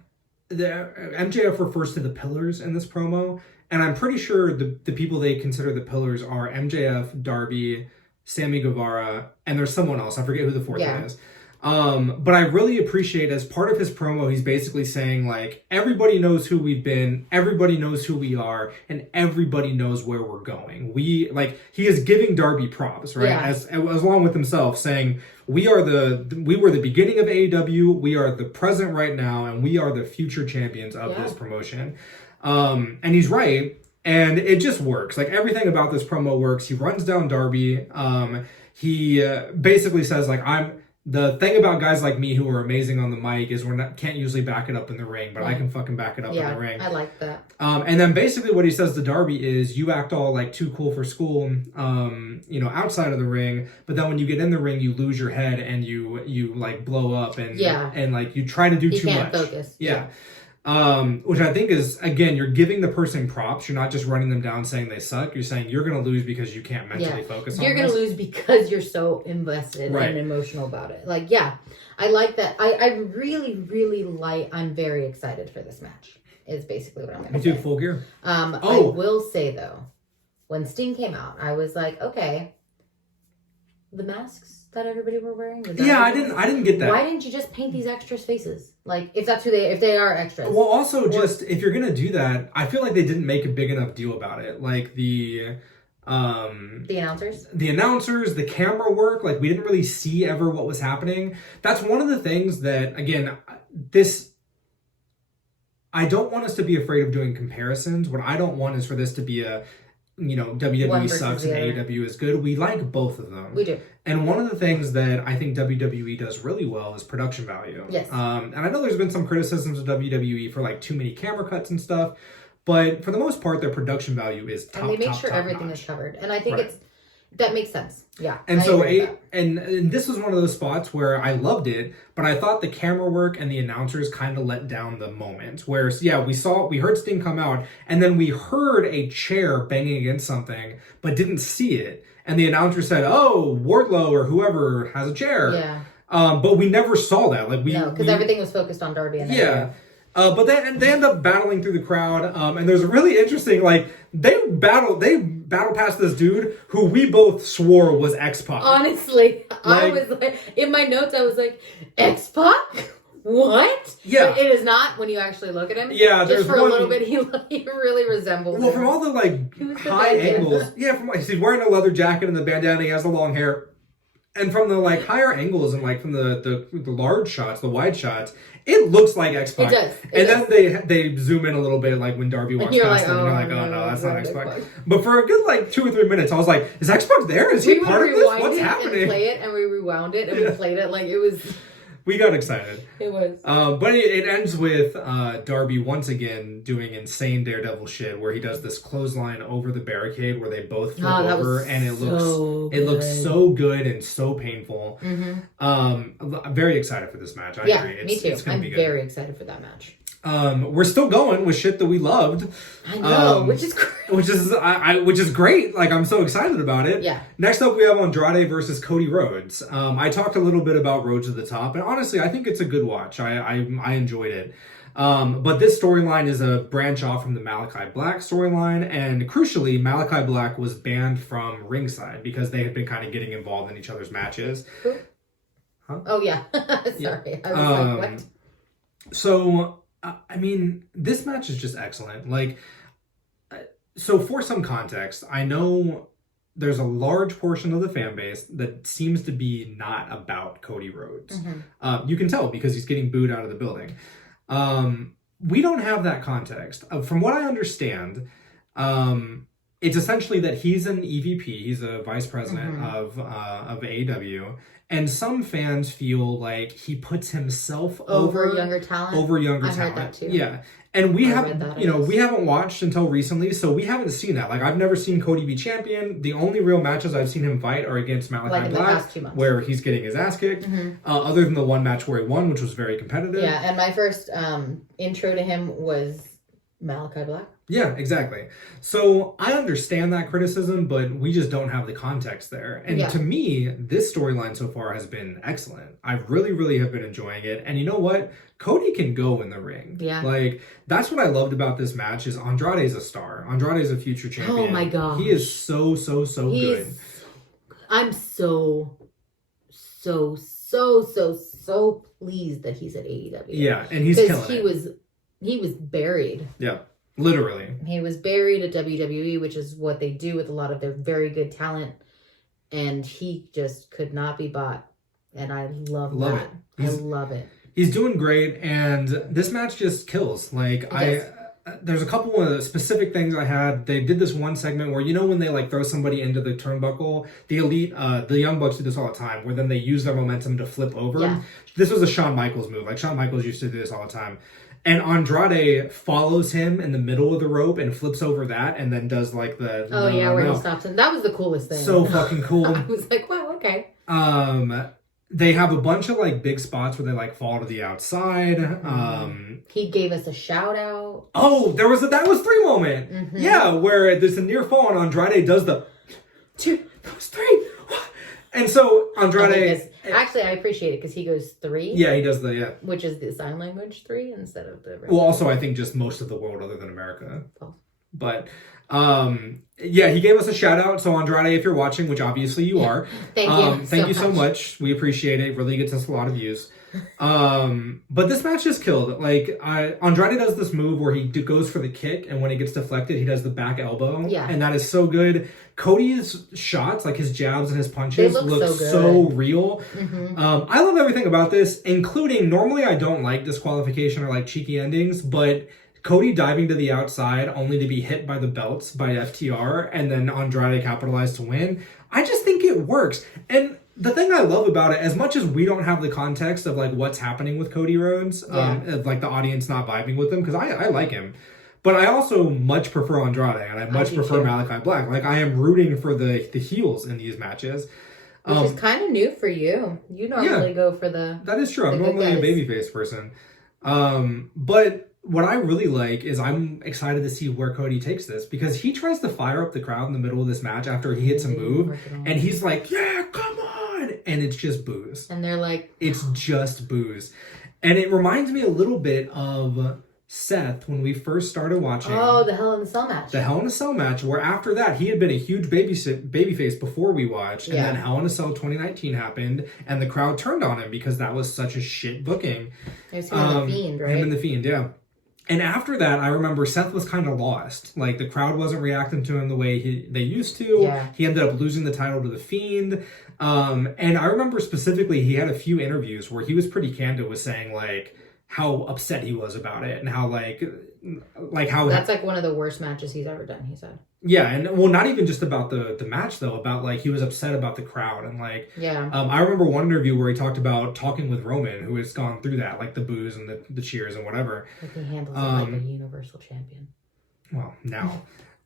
MJF refers to the pillars in this promo, and I'm pretty sure the people they consider the pillars are MJF, Darby, Sammy Guevara, and there's someone else. I forget who the fourth one is. But I really appreciate, as part of his promo, he's basically saying, like, everybody knows who we've been, everybody knows who we are, and everybody knows where we're going. He is giving Darby props, right? Yeah. As along with himself, saying, we were the beginning of AEW, we are the present right now, and we are the future champions of this promotion. And he's right, and it just works. Like, everything about this promo works. He runs down Darby. He basically says, like, the thing about guys like me who are amazing on the mic is can't usually back it up in the ring, but I can fucking back it up in the ring. I like that. And then basically what he says to Darby is, you act all, like, too cool for school, outside of the ring, but then when you get in the ring, you lose your head and you like blow up and like you try to do too much. You can't focus. Yeah. Which I think is, again, you're giving the person props. You're not just running them down saying they suck. You're saying you're going to lose because you can't mentally focus on it. You're going to lose because you're so invested and emotional about it. Like, I like that. I really, really I'm very excited for this match, is basically what I'm going to say. Me too, full gear. I will say, though, when Sting came out, I was like, okay, the masks that everybody were wearing? I didn't get that. Why didn't you just paint these extras' faces? Like, if they are extras. Well, also, just, if you're gonna do that, I feel like they didn't make a big enough deal about it. Like, the announcers? The announcers, the camera work, like, we didn't really see ever what was happening. That's one of the things that, again, I don't want us to be afraid of doing comparisons. What I don't want is for this to be WWE One versus sucks the and other. AEW is good. We like both of them. We do. And one of the things that I think WWE does really well is production value. Yes. And I know there's been some criticisms of WWE for like too many camera cuts and stuff, but for the most part, their production value is top. And they make sure everything notch. is covered. And I think Right. that makes sense. Yeah. And I so, agree with that. and this was one of those spots where I loved it, but I thought the camera work and the announcers kind of let down the moment. Where, yeah, we heard Sting come out, and then we heard a chair banging against something, but didn't see it. And the announcer said, "Oh, Wardlow or whoever has a chair." Yeah. But we never saw that. Like because everything was focused on Darby and yeah. But they end up battling through the crowd, and there's a really interesting, like, they battle past this dude who we both swore was X-Pac. Honestly, I was like, in my notes, I was like, X-Pac? What? Yeah. But it is not when you actually look at him. Yeah, there's just for one... a little bit, he really resembles Well, him. from all the, like, He was the high bandana. angles... Yeah, he's wearing a leather jacket and the bandana, he has the long hair. And from the, like, higher angles and, like, from the large shots, the wide shots, it looks like X-Pac. It does. And then they zoom in a little bit, like, when Darby walks past him, and you're like, oh, no, that's not X-Pac. But for a good, like, 2 or 3 minutes, I was like, is X-Pac there? Is he part of this? What's happening? And play it, and we rewound it, and we played it like it was... We got excited. It was. But it ends with Darby once again doing insane Daredevil shit, where he does this clothesline over the barricade where they both flip over, and it looks so good and so painful. Mm-hmm. I'm very excited for this match. I agree. Me too. It's gonna be good. Very excited for that match. We're still going with shit that we loved. I know, which is great. Which is great. Like, I'm so excited about it. Yeah. Next up, we have Andrade versus Cody Rhodes. I talked a little bit about Rhodes at the top, and honestly, I think it's a good watch. I enjoyed it. But this storyline is a branch off from the Malachi Black storyline, and crucially, Malachi Black was banned from ringside because they had been kind of getting involved in each other's matches. Who? Huh? Oh yeah. Sorry, Yeah. I was like, what? So. I mean, this match is just excellent. Like, so for some context, I know there's a large portion of the fan base that seems to be not about Cody Rhodes. Mm-hmm. You can tell because he's getting booed out of the building. We don't have that context. From what I understand, it's essentially that he's an EVP. He's a vice president of AEW. And some fans feel like he puts himself over younger talent. I heard that too. Yeah. And we haven't watched until recently, so we haven't seen that. Like, I've never seen Cody be champion. The only real matches I've seen him fight are against Malachi in Black, the past 2 months. where he's getting his ass kicked. Other than the one match where he won, which was very competitive. Yeah, and my first intro to him was Malachi Black. Yeah, exactly. So I understand that criticism, but we just don't have the context there. And to me, this storyline so far has been excellent. I really, really have been enjoying it. And you know what? Cody can go in the ring. Yeah. Like, that's what I loved about this match is Andrade's a star. Andrade's a future champion. Oh my gosh. He is so good. I'm so pleased that he's at AEW. Yeah, and he's killing it. He was buried. Yeah. Literally. He was buried at WWE, which is what they do with a lot of their very good talent. And he just could not be bought. And I love that. I love it. He's doing great, and this match just kills. Like, there's a couple of specific things I had. They did this one segment where, when they, like, throw somebody into the turnbuckle, the Elite, the Young Bucks do this all the time, where then they use their momentum to flip over. Yeah. This was a Shawn Michaels move. Like, Shawn Michaels used to do this all the time. And Andrade follows him in the middle of the rope and flips over that and then does like the... where he stops him. That was the coolest thing. So fucking cool. I was like, wow, okay. They have a bunch of like big spots where they like fall to the outside. He gave us a shout out. Oh, that was 3 moment. Yeah, where there's a near fall and Andrade does the 2, that was 3. And so Andrade... Actually, I appreciate it because he goes 3. Yeah, he does which is the sign language 3 instead of the... Well, also, I think just most of the world other than America. Oh. But, he gave us a shout out. So Andrade, if you're watching, which obviously you are. Thank you so much. We appreciate it. Really gets us a lot of views. But this match just killed. Like, Andrade does this move where he goes for the kick, and when it gets deflected, he does the back elbow. Yeah. And that is so good. Cody's shots, like his jabs and his punches, look so real. I love everything about this, including, normally I don't like disqualification or like cheeky endings, but Cody diving to the outside only to be hit by the belts by FTR and then Andrade capitalized to win. I just think it works. And the thing I love about it, as much as we don't have the context of like what's happening with Cody Rhodes, of like the audience not vibing with him, because I like him. But I also much prefer Andrade, and I much prefer Malachi Black. Like, I am rooting for the heels in these matches. Which is kind of new for you. You normally go for the... That is true. I'm normally a babyface person. But what I really like is I'm excited to see where Cody takes this, because he tries to fire up the crowd in the middle of this match after he hits a move, and he's like, yeah, come on! And it's just boos. And they're like... It's just boos. And it reminds me a little bit of Seth when we first started watching. Oh, the Hell in a Cell match. The Hell in a Cell match, where after that, he had been a huge babyface before we watched. And then Hell in a Cell 2019 happened, and the crowd turned on him because that was such a shit booking. It was him and The Fiend, right? Him and The Fiend, yeah. And after that, I remember Seth was kind of lost. Like, the crowd wasn't reacting to him the way they used to. Yeah. He ended up losing the title to The Fiend. And I remember specifically he had a few interviews where he was pretty candid with saying, like, how upset he was about it and how, like how... That's, like, one of the worst matches he's ever done, he said. Yeah, and, well, not even just about the match, though. About, like, he was upset about the crowd. And, like... Yeah. I remember one interview where he talked about talking with Roman, who has gone through that, like, the boos and the cheers and whatever. Like, he handles it like a universal champion. Well, now...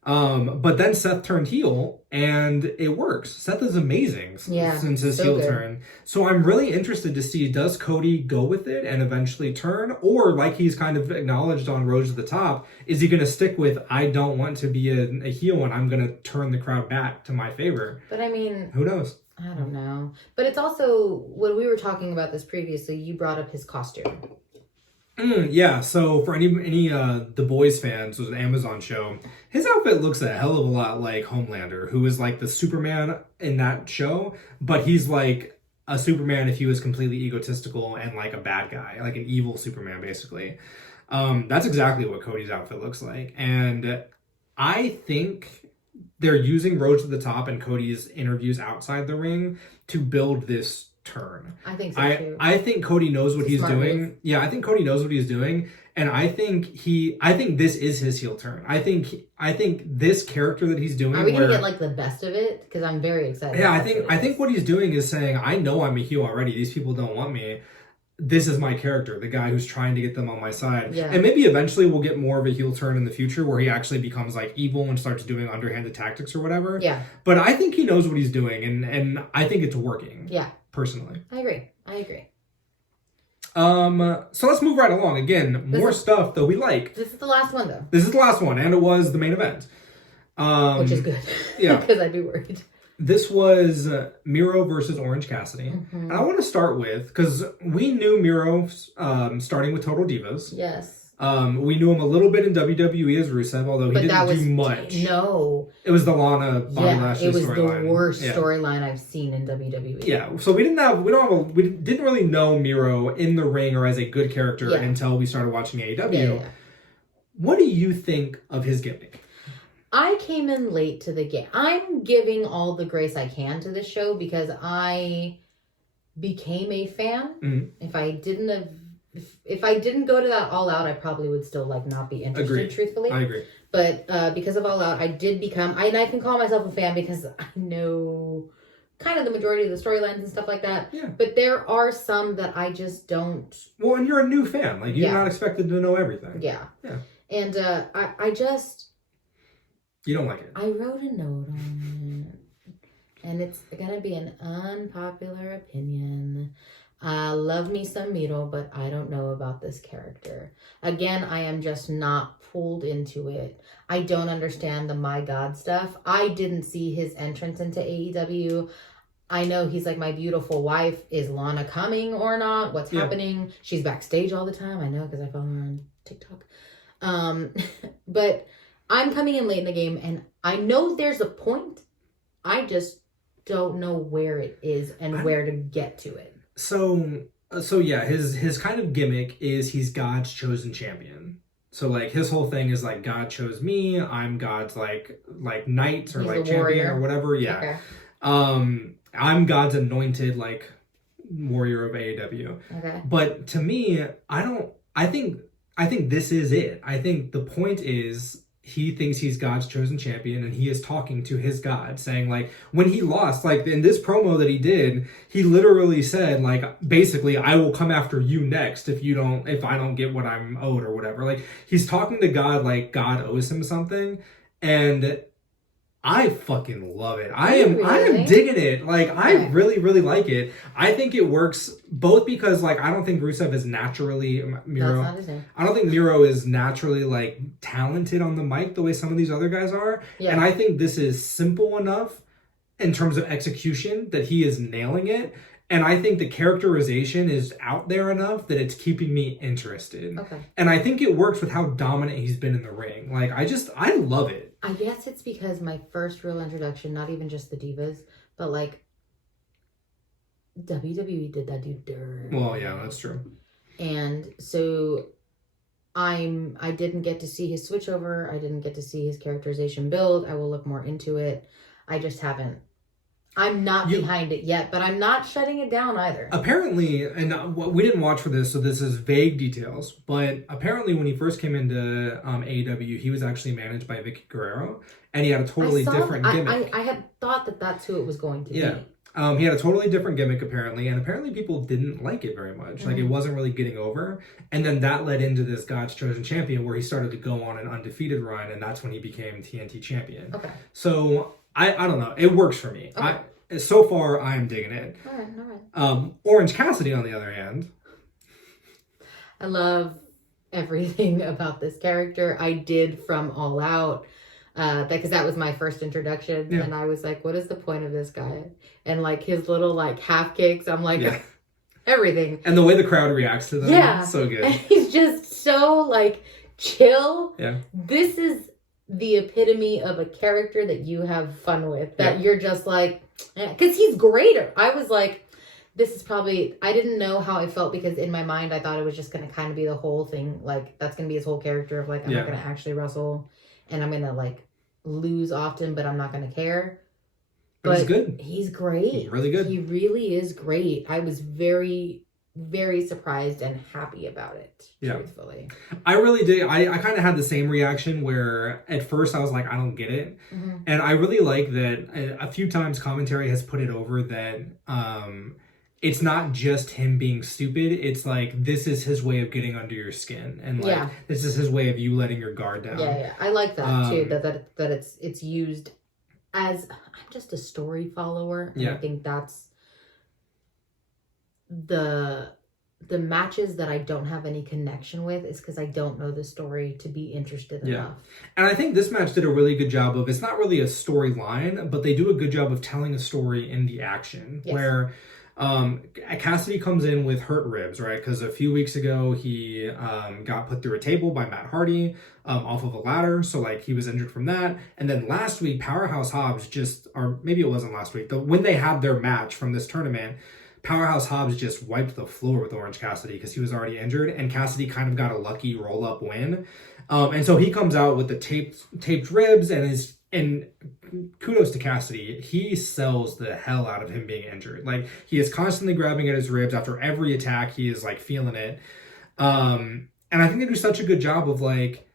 but then Seth turned heel, and it works. Seth is amazing since his heel turn. So I'm really interested to see, does Cody go with it and eventually turn? Or, like he's kind of acknowledged on Road to the Top, is he going to stick with, I don't want to be a heel and I'm going to turn the crowd back to my favor? But I mean... Who knows? I don't know. But it's also, when we were talking about this previously, you brought up his costume. Yeah, so for any The Boys fans, it was an Amazon show, his outfit looks a hell of a lot like Homelander, who is like the Superman in that show, but he's like a Superman if he was completely egotistical and like a bad guy, like an evil Superman, basically. That's exactly what Cody's outfit looks like, and I think they're using Road to the Top and Cody's interviews outside the ring to build this turn. I think so too. I think Cody knows what he's doing. Move. Yeah, I think Cody knows what he's doing, and I think this is his heel turn. I think this character that he's doing. Are we gonna get like the best of it? Because I'm very excited. Yeah, I think what he's doing is saying, I know I'm a heel already. These people don't want me. This is my character, the guy who's trying to get them on my side. Yeah. And maybe eventually we'll get more of a heel turn in the future where he actually becomes like evil and starts doing underhanded tactics or whatever. Yeah. But I think he knows what he's doing, and I think it's working. Yeah. Personally. I agree. So let's move right along. Again, more stuff that we like. This is the last one, though. This is the last one, and it was the main event. Which is good. Yeah. Because I'd be worried. This was Miro versus Orange Cassidy. Mm-hmm. And I want to start with, because we knew Miro starting with Total Divas. Yes. We knew him a little bit in WWE as Rusev, although he didn't do much. No. It was the Lana Bobby Lashley storyline. It was the worst storyline I've seen in WWE. Yeah, so we didn't really know Miro in the ring or as a good character until we started watching AEW. Yeah. What do you think of his gimmick? I came in late to the game. I'm giving all the grace I can to this show because I became a fan. Mm-hmm. If I didn't go to that All Out, I probably would still not be interested, truthfully. I agree. But because of All Out, I did become... and I can call myself a fan because I know kind of the majority of the storylines and stuff like that. Yeah. But there are some that I just don't... Well, and you're a new fan. You're not expected to know everything. Yeah. Yeah. And I just... You don't like it? I wrote a note on it. And it's going to be an unpopular opinion. Love me some Miro, but I don't know about this character. Again, I am just not pulled into it. I don't understand the My God stuff. I didn't see his entrance into AEW. I know he's like my beautiful wife. Is Lana coming or not? What's happening? She's backstage all the time. I know because I follow her on TikTok. But I'm coming in late in the game and I know there's a point. I just don't know where it is and where to get to it. So yeah, his kind of gimmick is he's God's chosen champion. So his whole thing is God chose me. I'm God's like knight or champion warrior. Or whatever. Yeah. Okay. I'm God's anointed warrior of AEW. Okay. But to me, I think I think this is it. I think the point is he thinks he's God's chosen champion, and he is talking to his God, saying, like, when he lost, like, in this promo that he did, he literally said, like, basically, I will come after you next if I don't get what I'm owed or whatever. Like, he's talking to God like God owes him something, and I fucking love it. I am digging it. Like, I really, really like it. I think it works both because, like, I don't think Rusev is naturally Miro. That's not his name. I don't think Miro is naturally, like, talented on the mic the way some of these other guys are. Yeah. And I think this is simple enough in terms of execution that he is nailing it. And I think the characterization is out there enough that it's keeping me interested. Okay. And I think it works with how dominant he's been in the ring. Like, I love it. I guess it's because my first real introduction, not even just the Divas, but like WWE did that dude dirty. Well, yeah, that's true. And so I didn't get to see his switchover. I didn't get to see his characterization build. I will look more into it. I just haven't. I'm not behind it yet, but I'm not shutting it down either. Apparently, and we didn't watch for this, so this is vague details, but apparently when he first came into AEW, he was actually managed by Vicky Guerrero, and he had a totally different gimmick. I had thought that that's who it was going to be. He had a totally different gimmick, apparently, and apparently people didn't like it very much. Mm-hmm. Like, it wasn't really getting over, and then that led into this God's Chosen Champion, where he started to go on an undefeated run, and that's when he became TNT Champion. Okay. So, I don't know. It works for me. Okay. So far, I'm digging it. All right. Orange Cassidy, on the other hand. I love everything about this character. I did from All Out, because that was my first introduction. Yeah. And I was like, what is the point of this guy? And like his little like half kicks, I'm like, everything. And the way the crowd reacts to them. Yeah. So good. And he's just so like chill. Yeah. This is the epitome of a character that you have fun with, that you're just like, because he's greater. I was like, this is probably, I didn't know how I felt, because in my mind I thought it was just going to kind of be the whole thing, like that's going to be his whole character of like, I'm not going to actually wrestle, and I'm going to like lose often, but I'm not going to care. But he's good. He's great. He's really good. He really is great. I was very, very surprised and happy about it, truthfully. I really did. I kind of had the same reaction where at first I was like, I don't get it. Mm-hmm. And I really like that a few times commentary has put it over that it's not just him being stupid. It's like, this is his way of getting under your skin. And like, this is his way of you letting your guard down. Yeah. I like that too, that it's used as, I'm just a story follower. And I think that's the matches that I don't have any connection with is because I don't know the story to be interested enough. And I think this match did a really good job of, it's not really a storyline, but they do a good job of telling a story in the action. Where Cassidy comes in with hurt ribs, right? Because a few weeks ago he got put through a table by Matt Hardy off of a ladder, so like he was injured from that. And then last week Powerhouse Hobbs or maybe it wasn't last week, when they had their match from this tournament, Powerhouse Hobbs just wiped the floor with Orange Cassidy because he was already injured, and Cassidy kind of got a lucky roll-up win. And so he comes out with the taped ribs, and kudos to Cassidy. He sells the hell out of him being injured. Like, he is constantly grabbing at his ribs after every attack. He is like feeling it. And I think they do such a good job of like,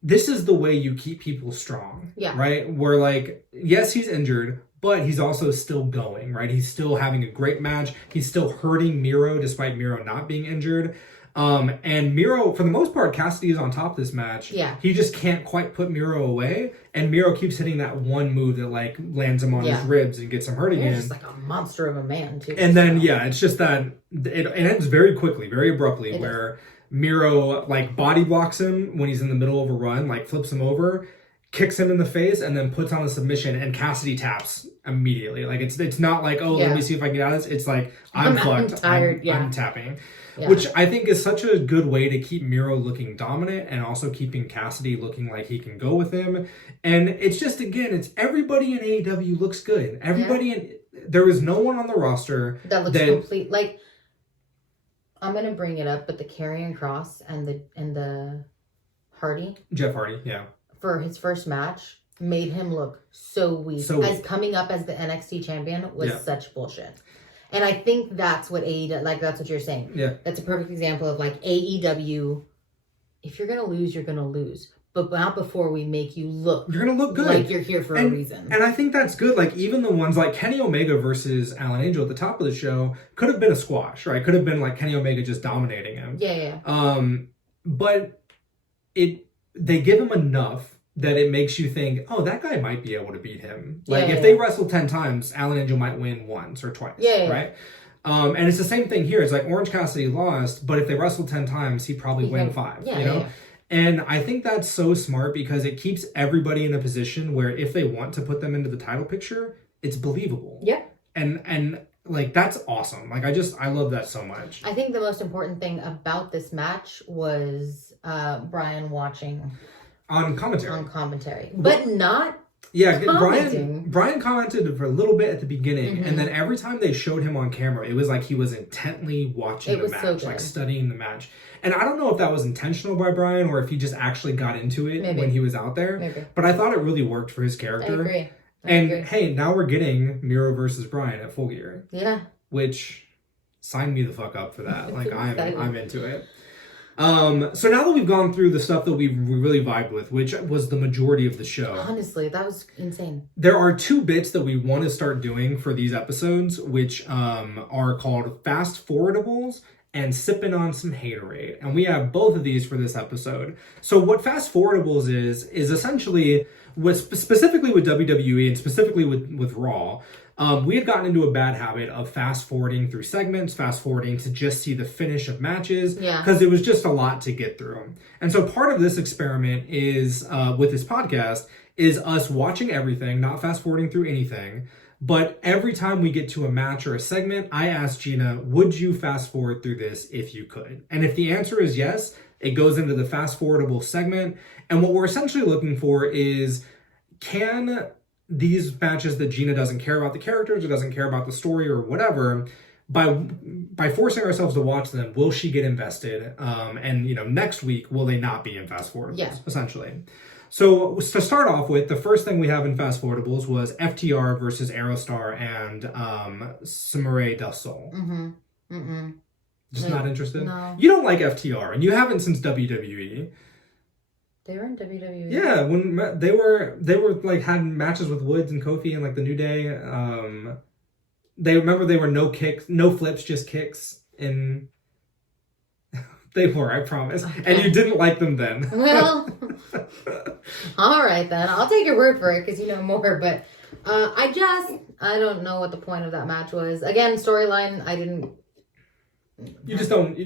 this is the way you keep people strong. Yeah. Right? Where like, yes, he's injured, but he's also still going, right? He's still having a great match. He's still hurting Miro despite Miro not being injured. And Miro, for the most part, Cassidy is on top of this match. Yeah. He just can't quite put Miro away. And Miro keeps hitting that one move that like lands him on his ribs and gets him hurt again. He's just like a monster of a man too. And then, it's just that it ends very quickly, very abruptly, where Miro like body blocks him when he's in the middle of a run, like flips him over, kicks him in the face, and then puts on a submission, and Cassidy taps immediately. Like, it's not like, let me see if I can get out of this. It's like, I'm fucked. I'm tired. I'm tapping. Yeah. Which I think is such a good way to keep Miro looking dominant and also keeping Cassidy looking like he can go with him. And it's just, again, it's everybody in AEW looks good. Everybody there is no one on the roster that looks complete. Like, I'm gonna bring it up, but the Karrion Kross and the Hardy, Jeff Hardy, for his first match made him look so weak. Coming up as the NXT champion was such bullshit. And I think that's what AEW, like, that's what you're saying. Yeah. That's a perfect example of like AEW if you're gonna lose, you're gonna lose. But not before we make you look. You're gonna look good. Like you're here for a reason. And I think that's good. Like even the ones like Kenny Omega versus Alan Angel at the top of the show could have been a squash, right? Could have been like Kenny Omega just dominating him. Yeah. But they give him enough that it makes you think, oh, that guy might be able to beat him. Like if they wrestle 10 times, Alan Angel might win once or twice. Right? And it's the same thing here. It's like Orange Cassidy lost, but if they wrestle 10 times, he'd probably win 5. You know? And I think that's so smart because it keeps everybody in a position where if they want to put them into the title picture, it's believable. Yeah. And like, that's awesome. Like, I love that so much. I think the most important thing about this match was Bryan watching. On commentary. But not Bryan commented for a little bit at the beginning, and then every time they showed him on camera, it was like he was intently watching the match, like studying the match. And I don't know if that was intentional by Bryan or if he just actually got into it when he was out there. But I thought it really worked for his character. I agree. Hey, now we're getting Miro versus Bryan at Full Gear. Yeah. Which, sign me the fuck up for that. Like, I'm into it. So now that we've gone through the stuff that we really vibed with, which was the majority of the show. Honestly, that was insane. There are 2 bits that we want to start doing for these episodes, which are called Fast-Forwardables and Sipping on Some Haterade. And we have both of these for this episode. So what Fast-Forwardables is essentially, specifically with WWE and specifically with Raw, we had gotten into a bad habit of fast-forwarding through segments, fast-forwarding to just see the finish of matches, because it was just a lot to get through. And so part of this experiment is, with this podcast, is us watching everything, not fast-forwarding through anything, but every time we get to a match or a segment, I ask Gina, would you fast-forward through this if you could? And if the answer is yes, it goes into the fast-forwardable segment, and what we're essentially looking for is, can these matches that Gina doesn't care about the characters or doesn't care about the story or whatever, by forcing ourselves to watch them, will she get invested? And next week, will they not be in Fast Forwardables, essentially? So to start off with, the first thing we have in Fast Forwardables was FTR versus Aerostar and Samurai Del Sol. Just not interested? No. You don't like FTR, and you haven't since WWE. They were in WWE. Yeah, when they were like had matches with Woods and Kofi and like the New Day. They were no kicks, no flips, just kicks. And they were, I promise. Okay. And you didn't like them then. Well, all right then. I'll take your word for it because you know more. But I don't know what the point of that match was. Again, storyline. I didn't. You just don't.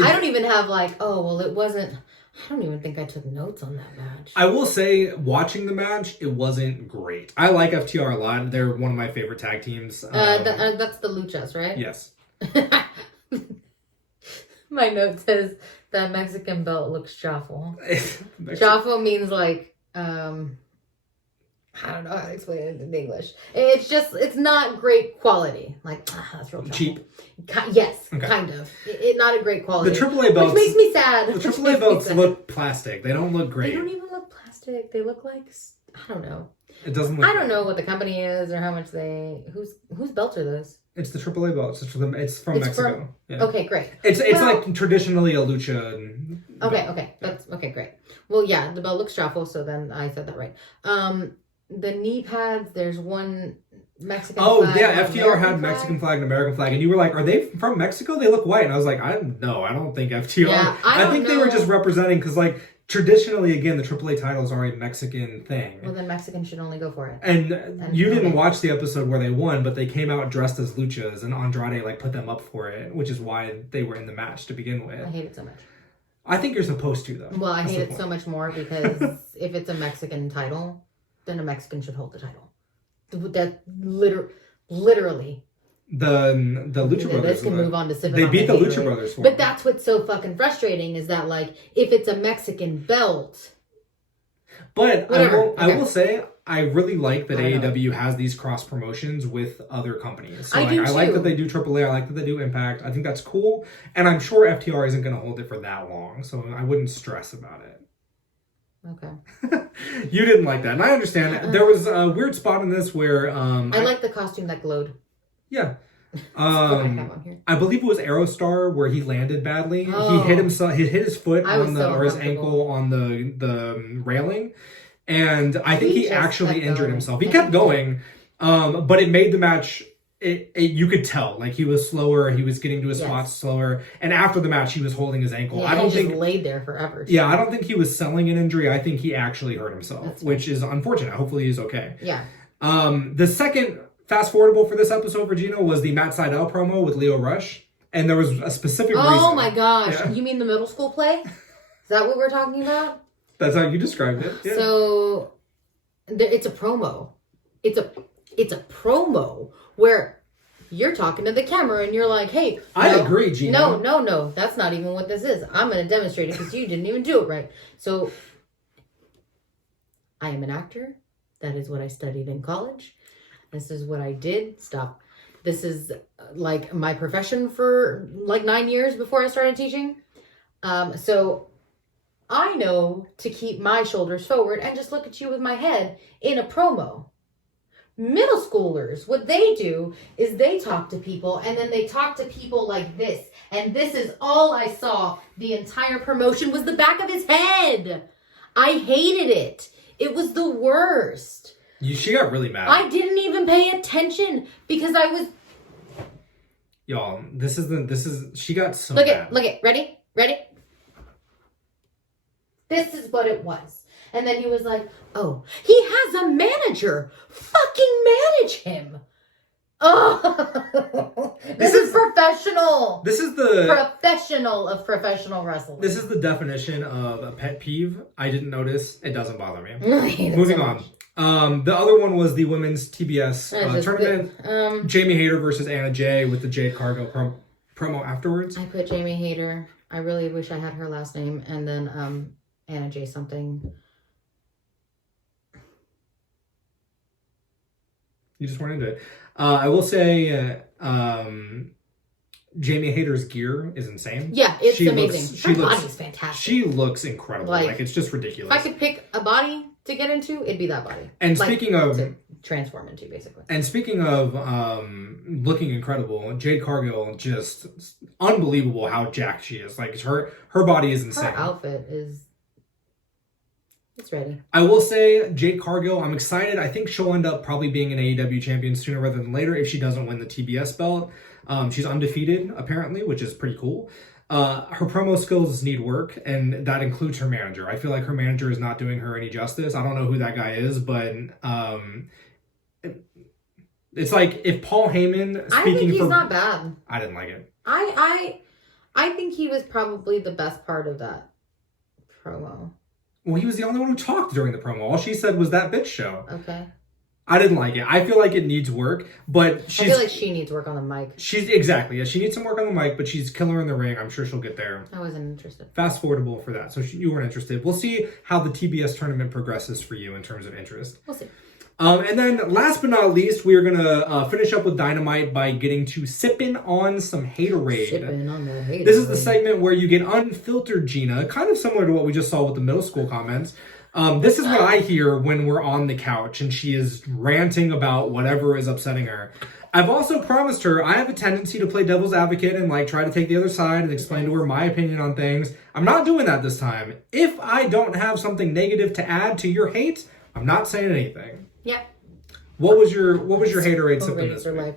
I don't even have like. Oh well, it wasn't. I don't even think I took notes on that match. I will say, watching the match, it wasn't great. I like FTR a lot. They're one of my favorite tag teams. That's the Luchas, right? Yes. My note says that Mexican belt looks chaffle. Chaffle means like, I don't know how to explain it in English. It's not great quality. Like, that's real chaffle. Cheap? Yes, okay. Kind of. Not a great quality. The AAA belts. Which makes me sad. The AAA belts look plastic. They don't look great. They don't even look plastic. They look like, I don't know. It doesn't look I don't know what the company is or how much whose belts are those? It's the AAA belts. It's from Mexico. Yeah. Okay, great. It's like traditionally a lucha. Okay. That's okay, great. Well, yeah, the belt looks chaffle, so then I said that right. The knee pads, there's one Mexican flag. Oh, yeah, FTR had Mexican flag and American flag, and you were like, are they from Mexico? They look white. And I was like, I don't think FTR. Yeah, I think they were just representing, because like, traditionally, again, the AAA titles are a Mexican thing. Well, then Mexicans should only go for it. And you didn't watch the episode where they won, but they came out dressed as luchas, and Andrade like put them up for it, which is why they were in the match to begin with. I hate it so much. I think you're supposed to, though. Well, I hate it so much more because if it's a Mexican title, then a Mexican should hold the title. That literally. The Lucha Brothers. This can move on to Civic. They beat the Lucha Brothers for But that's what's so fucking frustrating is that, like, if it's a Mexican belt. But I will say, I really like that AEW has these cross promotions with other companies. So I like that they do AAA. I like that they do Impact. I think that's cool. And I'm sure FTR isn't going to hold it for that long. So I wouldn't stress about it. Okay. You didn't like that. And I understand. There was a weird spot in this where... I like the costume that glowed. Yeah. I believe it was Aerostar where he landed badly. Oh. He hit himself. He hit his foot on the or his uncomfortable. ankle on the railing, and I think he just actually kept injured going. himself. He kept going, but it made the match. You could tell, like, he was slower. He was getting to his spots slower, and after the match, he was holding his ankle. Yeah, I don't he think just laid there forever. Yeah, I don't think he was selling an injury. I think he actually hurt himself, which is unfortunate. Hopefully, he's okay. Yeah. The second fast-forwardable for this episode, Regina, was the Matt Sydal promo with Leo Rush, and there was a specific reason. Oh my gosh! Yeah. You mean the middle school play? Is that what we're talking about? That's how you described it. Yeah. So, it's a promo. It's a promo where you're talking to the camera and you're like, hey. I agree, Gina. No. That's not even what this is. I'm going to demonstrate it because you didn't even do it right. So, I am an actor. That is what I studied in college. This is what I did. Stop. This is like my profession for like 9 years before I started teaching. So I know to keep my shoulders forward and just look at you with my head in a promo. Middle schoolers, what they do is they talk to people and then they talk to people like this. And this is all I saw. The entire promotion was the back of his head. I hated it. It was the worst. She got really mad. I didn't even pay attention because I was... Y'all, she got so mad. Look it. Ready? This is what it was. And then he was like, oh, he has a manager. Fucking manage him. Oh, this is professional. This is the professional of professional wrestling. This is the definition of a pet peeve. I didn't notice. It doesn't bother me. Moving on. The other one was the women's TBS tournament. Jamie Hayter versus Anna Jay with the Jade Cargill promo afterwards. I put Jamie Hayter. I really wish I had her last name. And then Anna Jay something. You just weren't into it. I will say Jamie Hayter's gear is insane. Yeah, it's amazing. Her body's fantastic. She looks incredible. Like, it's just ridiculous. If I could pick a body to get into, it'd be that body. And speaking of... to transform into, basically. And speaking of looking incredible, Jade Cargill, just unbelievable how jacked she is. Like, her body is insane. Her outfit is... It's ready. I will say, Jade Cargill, I'm excited. I think she'll end up probably being an AEW champion sooner rather than later if she doesn't win the TBS belt. She's undefeated, apparently, which is pretty cool. Her promo skills need work, and that includes her manager. I feel like her manager is not doing her any justice. I don't know who that guy is, but it's like if Paul Heyman speaking I think he's not bad. I didn't like it. I think he was probably the best part of that promo. Well, he was the only one who talked during the promo. All she said was that bitch show. Okay. I didn't like it. I feel like it needs work, but I feel like she needs work on the mic. She needs some work on the mic, but she's killer in the ring. I'm sure she'll get there. I wasn't interested. Fast forwardable for that. So you weren't interested. We'll see how the TBS tournament progresses for you in terms of interest. We'll see. And then last but not least, we are going to finish up with Dynamite by getting to Sippin' on some Haterade. Sippin' on the Haterade. This is the segment where you get unfiltered Gina, kind of similar to what we just saw with the middle school comments. This is what I hear when we're on the couch and she is ranting about whatever is upsetting her. I've also promised her I have a tendency to play devil's advocate and like try to take the other side and explain to her my opinion on things. I'm not doing that this time. If I don't have something negative to add to your hate, I'm not saying anything. Yeah. What was your Haterade sipping this week?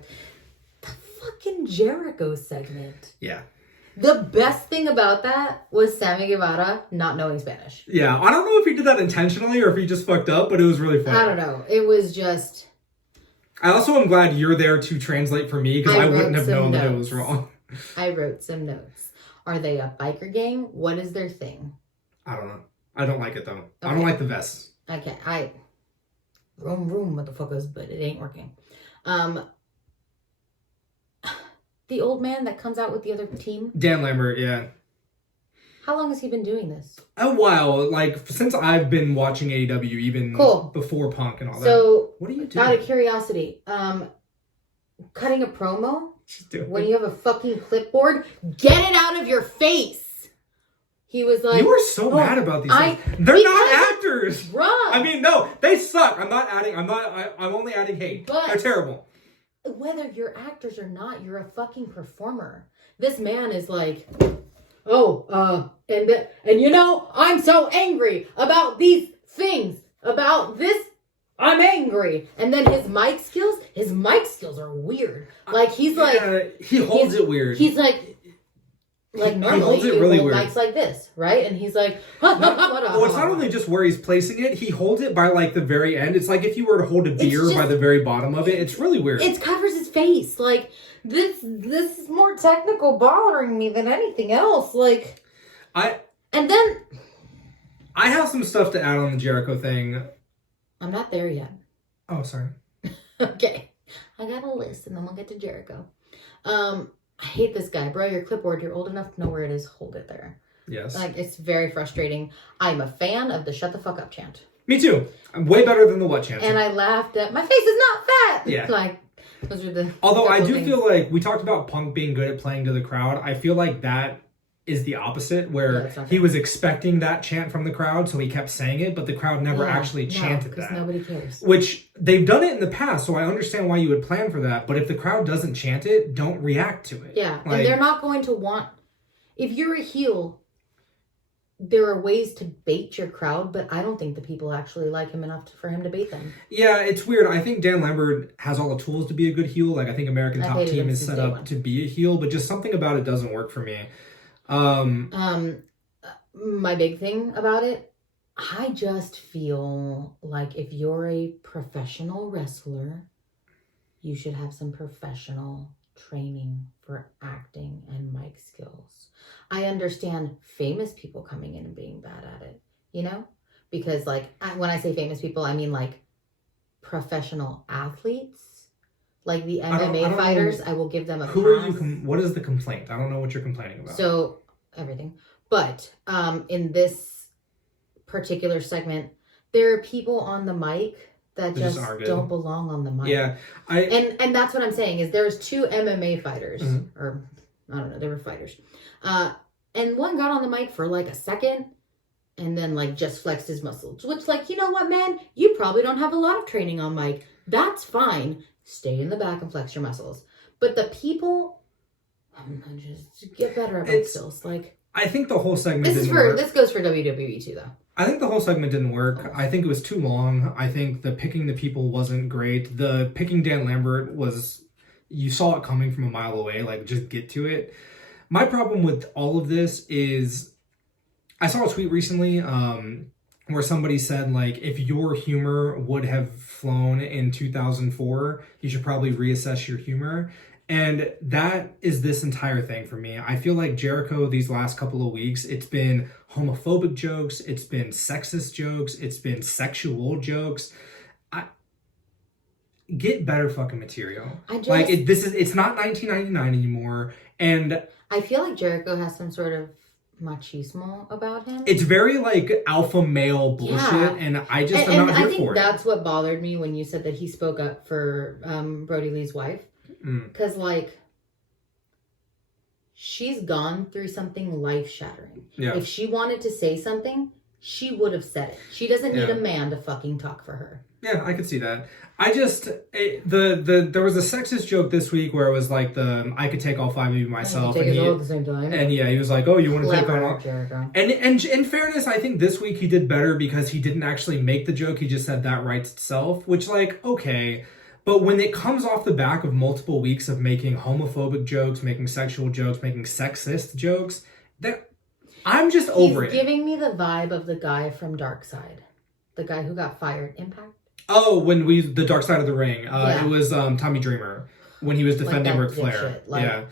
The fucking Jericho segment. Yeah. The best thing about that was Sammy Guevara not knowing Spanish. Yeah, I don't know if he did that intentionally or if he just fucked up, but it was really funny. I don't know. It was just... I also am glad you're there to translate for me because I wouldn't have known that it was wrong. I wrote some notes. Are they a biker gang? What is their thing? I don't know. I don't like it though. Okay. I don't like the vests. Okay, Room, motherfuckers, but it ain't working. The old man that comes out with the other team. Dan Lambert, yeah. How long has he been doing this? A while, like since I've been watching AEW, even before Punk and all that. So, what are you doing? Out of curiosity, cutting a promo when you have a fucking clipboard, get it out of your face. He was like, you were so mad about these things. They're not actors. Bruh. I mean, no, they suck. I'm only adding hate. They're terrible. whether you're actors or not, you're a fucking performer. This man is like, and you know, I'm so angry about these things, about this. I'm angry. And then his mic skills are weird. Like, he's like... he holds it weird. He's like normally, he holds it really hold weird. mics like this, right? And he's like... Well, it's not only just where he's placing it, he holds it by, like, the very end. It's like if you were to hold a beer by the very bottom of it. It's really weird. It covers his face. Like, this is more technical bothering me than anything else. Like... And then... I have some stuff to add on the Jericho thing. I'm not there yet. Oh, sorry. Okay. I got a list, and then we'll get to Jericho. I hate this guy. Bro, your clipboard, you're old enough to know where it is. Hold it there. Yes. Like, it's very frustrating. I'm a fan of the shut the fuck up chant. Me too. I'm way better than the what chant. And I laughed at, my face is not fat! Yeah. Like, those are the... Although I do feel like, we talked about Punk being good at playing to the crowd. I feel like that is the opposite, where he was expecting that chant from the crowd, so he kept saying it, but the crowd never actually chanted that. Nobody cares. Which, they've done it in the past, so I understand why you would plan for that, but if the crowd doesn't chant it, don't react to it. Yeah, like, and they're not going to want... If you're a heel, there are ways to bait your crowd, but I don't think the people actually like him enough for him to bait them. Yeah, it's weird. I think Dan Lambert has all the tools to be a good heel. Like, I think American Top Team is set up to be a heel, but just something about it doesn't work for me. My big thing about it, I just feel like if you're a professional wrestler, you should have some professional training for acting and mic skills. I understand famous people coming in and being bad at it, you know? Because, like, when I say famous people, I mean, like, professional athletes. Like the MMA fighters, I will give them a pass. What is the complaint? I don't know what you're complaining about. So, everything. But, in this particular segment, there are people on the mic that just don't belong on the mic. Yeah. And that's what I'm saying, is there's two MMA fighters, or, I don't know, they were fighters. And one got on the mic for like a second, and then like just flexed his muscles. Which, like, you know what, man? You probably don't have a lot of training on mic. That's fine. Stay in the back and flex your muscles. But the people, just get better at mic skills. Like, I think the whole segment didn't work. This goes for WWE too, though. I think the whole segment didn't work. I think it was too long. I think the picking the people wasn't great. The picking Dan Lambert was, you saw it coming from a mile away. Like, just get to it. My problem with all of this is, I saw a tweet recently where somebody said, like, if your humor would have flown in 2004, you should probably reassess your humor. And that is this entire thing for me. I feel like Jericho, these last couple of weeks, it's been homophobic jokes, it's been sexist jokes, it's been sexual jokes. Get better fucking material. It's not 1999 anymore. And I feel like Jericho has some sort of machismo about him. It's very like alpha male bullshit, and I'm not here for it. And I think that's what bothered me when you said that he spoke up for Brody Lee's wife. Because, like, she's gone through something life-shattering. Yeah. If she wanted to say something, she would have said it. She doesn't need a man to fucking talk for her. Yeah, I could see that. There was a sexist joke this week where it was like I could take all five of you myself. And all at the same time. And yeah, he was like, oh, you want to take on all? And in fairness, I think this week he did better because he didn't actually make the joke. He just said that writes itself, which, like, okay. But when it comes off the back of multiple weeks of making homophobic jokes, making sexual jokes, making sexist jokes, I'm just over it. He's giving me the vibe of the guy from Dark Side. The guy who got fired. Impact? Oh, the Dark Side of the Ring. It was Tommy Dreamer when he was defending Ric Flair. Yeah.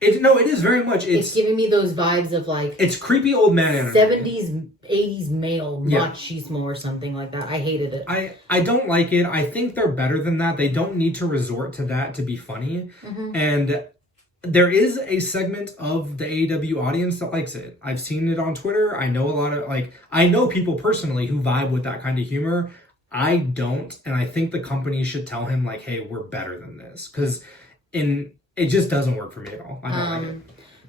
It is very much. It's giving me those vibes of, like, it's creepy old man energy. 70s, 80s male machismo or something like that. I hated it. I don't like it. I think they're better than that. They don't need to resort to that to be funny. Mm-hmm. And there is a segment of the AEW audience that likes it. I've seen it on Twitter. I know I know people personally who vibe with that kind of humor. I don't, and I think the company should tell him, like, hey, we're better than this. Because it just doesn't work for me at all. I don't like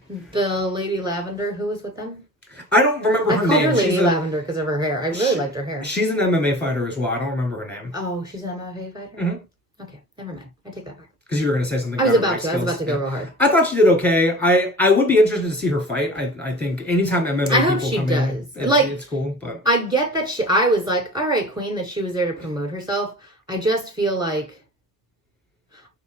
it. The Lady Lavender, who was with them? I don't remember her name. I called her Lady Lavender because of her hair. I really liked her hair. She's an MMA fighter as well. I don't remember her name. Oh, she's an MMA fighter? Mm-hmm. Okay, never mind. I take that back. Because you were going to say something. I was about to go real hard. I thought she did okay. I would be interested to see her fight. I think anytime MMA I hope people she come does. in, Like, it's cool. But I get that I was like, all right, Queen, that she was there to promote herself. I just feel like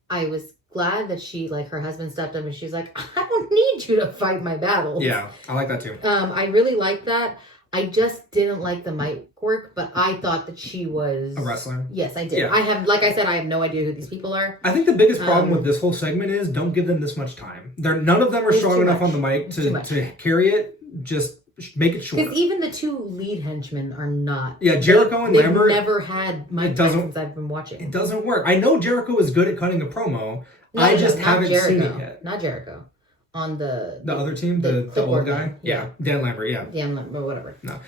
I was glad that she, like, her husband stepped up and she was like, I don't need you to fight my battles. Yeah, I like that too. I really like that. I just didn't like the mic work, but I thought that she was a wrestler. Yes, I did. Yeah. I have, like I said, I have no idea who these people are. I think the biggest problem with this whole segment is don't give them this much time. None of them are strong enough on the mic to carry it. Just make it short. Because even the two lead henchmen are not. Yeah, Jericho and Lambert. Never had mic since I've been watching. It doesn't work. I know Jericho is good at cutting a promo. I just haven't seen it yet. Not Jericho. On the other team, the old guy, yeah, Dan Lambert, Dan Lambert, whatever. No,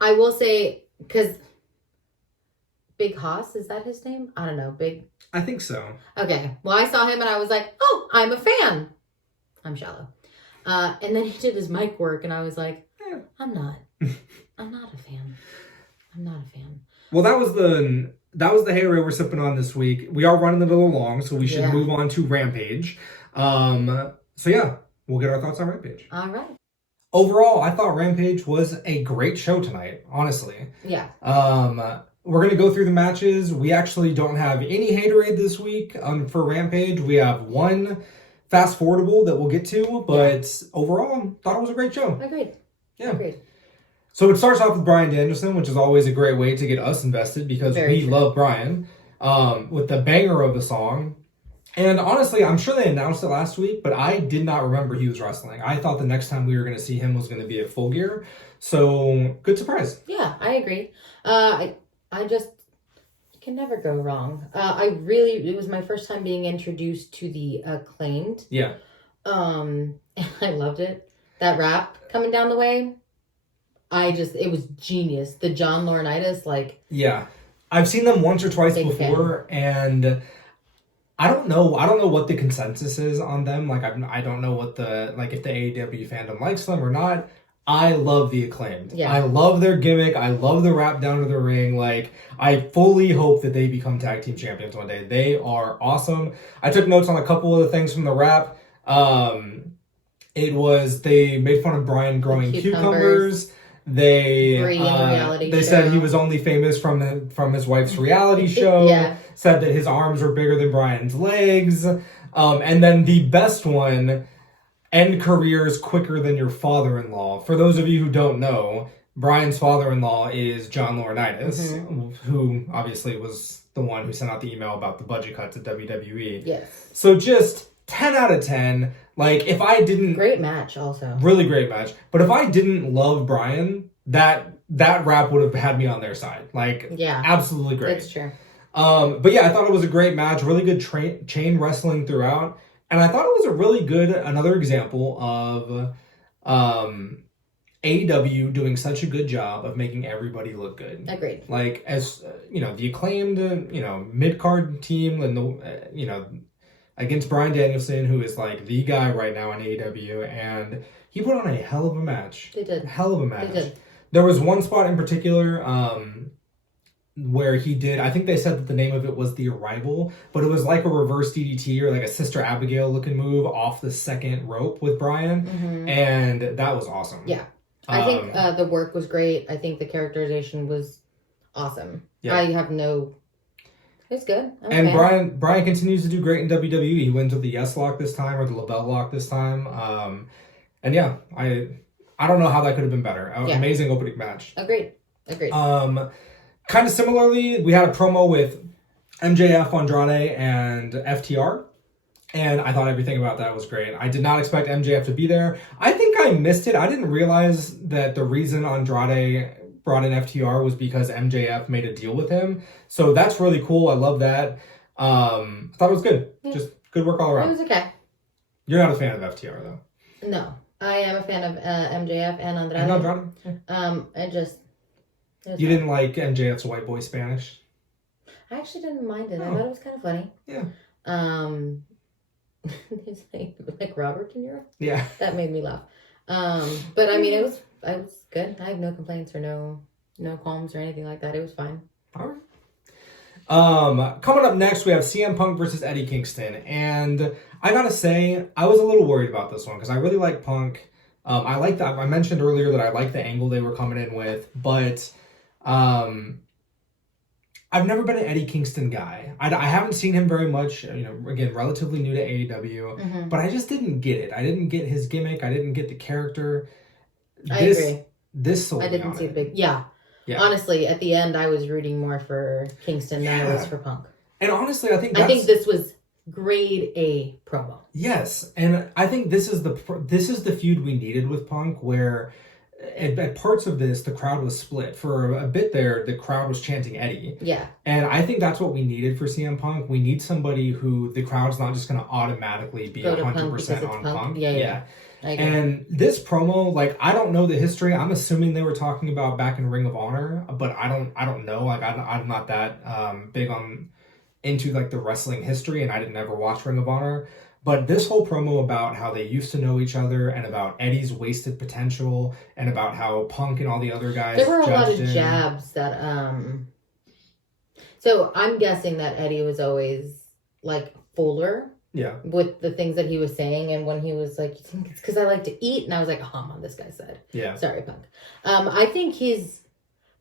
I will say because Big Hoss, is that his name? I don't know. I think so. Okay, well, I saw him and I was like, oh, I'm a fan. I'm shallow. And then he did his mic work, and I was like, I'm not a fan. I'm not a fan. Well, that was the Haterade we're sipping on this week. We are running a little long, so we should move on to Rampage. So yeah, we'll get our thoughts on Rampage. All right. Overall, I thought Rampage was a great show tonight, honestly. Yeah. We're going to go through the matches. We actually don't have any Haterade this week for Rampage. We have one fast-forwardable that we'll get to, but overall, thought it was a great show. Agreed. Yeah. Agreed. So it starts off with Bryan Danielson, which is always a great way to get us invested because we love Bryan, with the banger of the song. And honestly, I'm sure they announced it last week, but I did not remember he was wrestling. I thought the next time we were going to see him was going to be at Full Gear. So, good surprise. Yeah, I agree. I just can never go wrong. It was my first time being introduced to the Acclaimed. Yeah. And I loved it. That rap coming down the way, it was genius. The John Laurinaitis, like... Yeah. I've seen them once or twice before, and... I don't know what the consensus is on them. Like, I don't know what if the AEW fandom likes them or not. I love the Acclaimed. Yeah. I love their gimmick. I love the rap down to the ring. Like, I fully hope that they become tag team champions one day. They are awesome. I took notes on a couple of the things from the rap. They made fun of Bryan growing cucumbers. They said he was only famous from his wife's reality show. Yeah. Said that his arms were bigger than Bryan's legs. And then the best one, end careers quicker than your father-in-law. For those of you who don't know, Bryan's father-in-law is John Laurinaitis, who obviously was the one who sent out the email about the budget cuts at WWE. Yes. So just 10 out of 10. Like, if I didn't... Great match, also. Really great match. But if I didn't love Bryan, that rap would have had me on their side. Like, absolutely great. That's true. But yeah, I thought it was a great match. Really good chain wrestling throughout. And I thought it was a really good, another example of AEW doing such a good job of making everybody look good. Agreed. Like, as, the Acclaimed, mid-card team and against Bryan Danielson, who is like the guy right now in AEW, and he put on a hell of a match. They did. A hell of a match. They did. There was one spot in particular where he did, I think they said that the name of it was The Arrival, but it was like a reverse DDT or like a Sister Abigail looking move off the second rope with Bryan, and that was awesome. Yeah. I think the work was great. I think the characterization was awesome. Yeah. I have no... It's good. And Bryan continues to do great in WWE. He wins with the Yes Lock this time, or the LaBelle Lock this time. And yeah, I don't know how that could have been better. Amazing opening match. Agreed. Kind of similarly, we had a promo with MJF, Andrade, and FTR. And I thought everything about that was great. I did not expect MJF to be there. I think I missed it. I didn't realize that the reason Andrade brought in FTR was because MJF made a deal with him. So that's really cool. I love that. I thought it was good. Yeah. Just good work all around. It was okay. You're not a fan of FTR, though. No. I am a fan of MJF and Andrade. And Andrade? Yeah. You didn't like MJF's white boy Spanish? I actually didn't mind it. I thought it was kind of funny. Yeah. His name like Robert De Niro? Yeah. That made me laugh. But I mean, it was good. I have no complaints or no qualms or anything like that. It was fine. All right. Coming up next, we have CM Punk versus Eddie Kingston. And I gotta say, I was a little worried about this one because I really like Punk. I like that. I mentioned earlier that I like the angle they were coming in with, but I've never been an Eddie Kingston guy. I haven't seen him very much. Again, relatively new to AEW, but I just didn't get it. I didn't get his gimmick. I didn't get the character. I agree. This sold I didn't me see on the it. big. Yeah. Honestly, at the end, I was rooting more for Kingston than I was for Punk. And honestly, I think this was grade A promo. Yes, and I think this is the feud we needed with Punk, where at parts of this the crowd was split. For a bit there, the crowd was chanting Eddie. Yeah, and I think that's what we needed for CM Punk. We need somebody who the crowd's not just going to automatically be 100% on Punk. Yeah. And this promo, like, I don't know the history. I'm assuming they were talking about back in Ring of Honor, but I don't know. Like, I'm not that big into like the wrestling history, and I didn't ever watch Ring of Honor. But this whole promo about how they used to know each other, and about Eddie's wasted potential, and about how Punk and all the other guys there were a lot of him. jabs that So I'm guessing that Eddie was always like fuller. Yeah. With the things that he was saying, and when he was like, "You think it's because I like to eat?" and I was like, "Oh, I'm on this guy's side." Yeah. Sorry, Punk. I think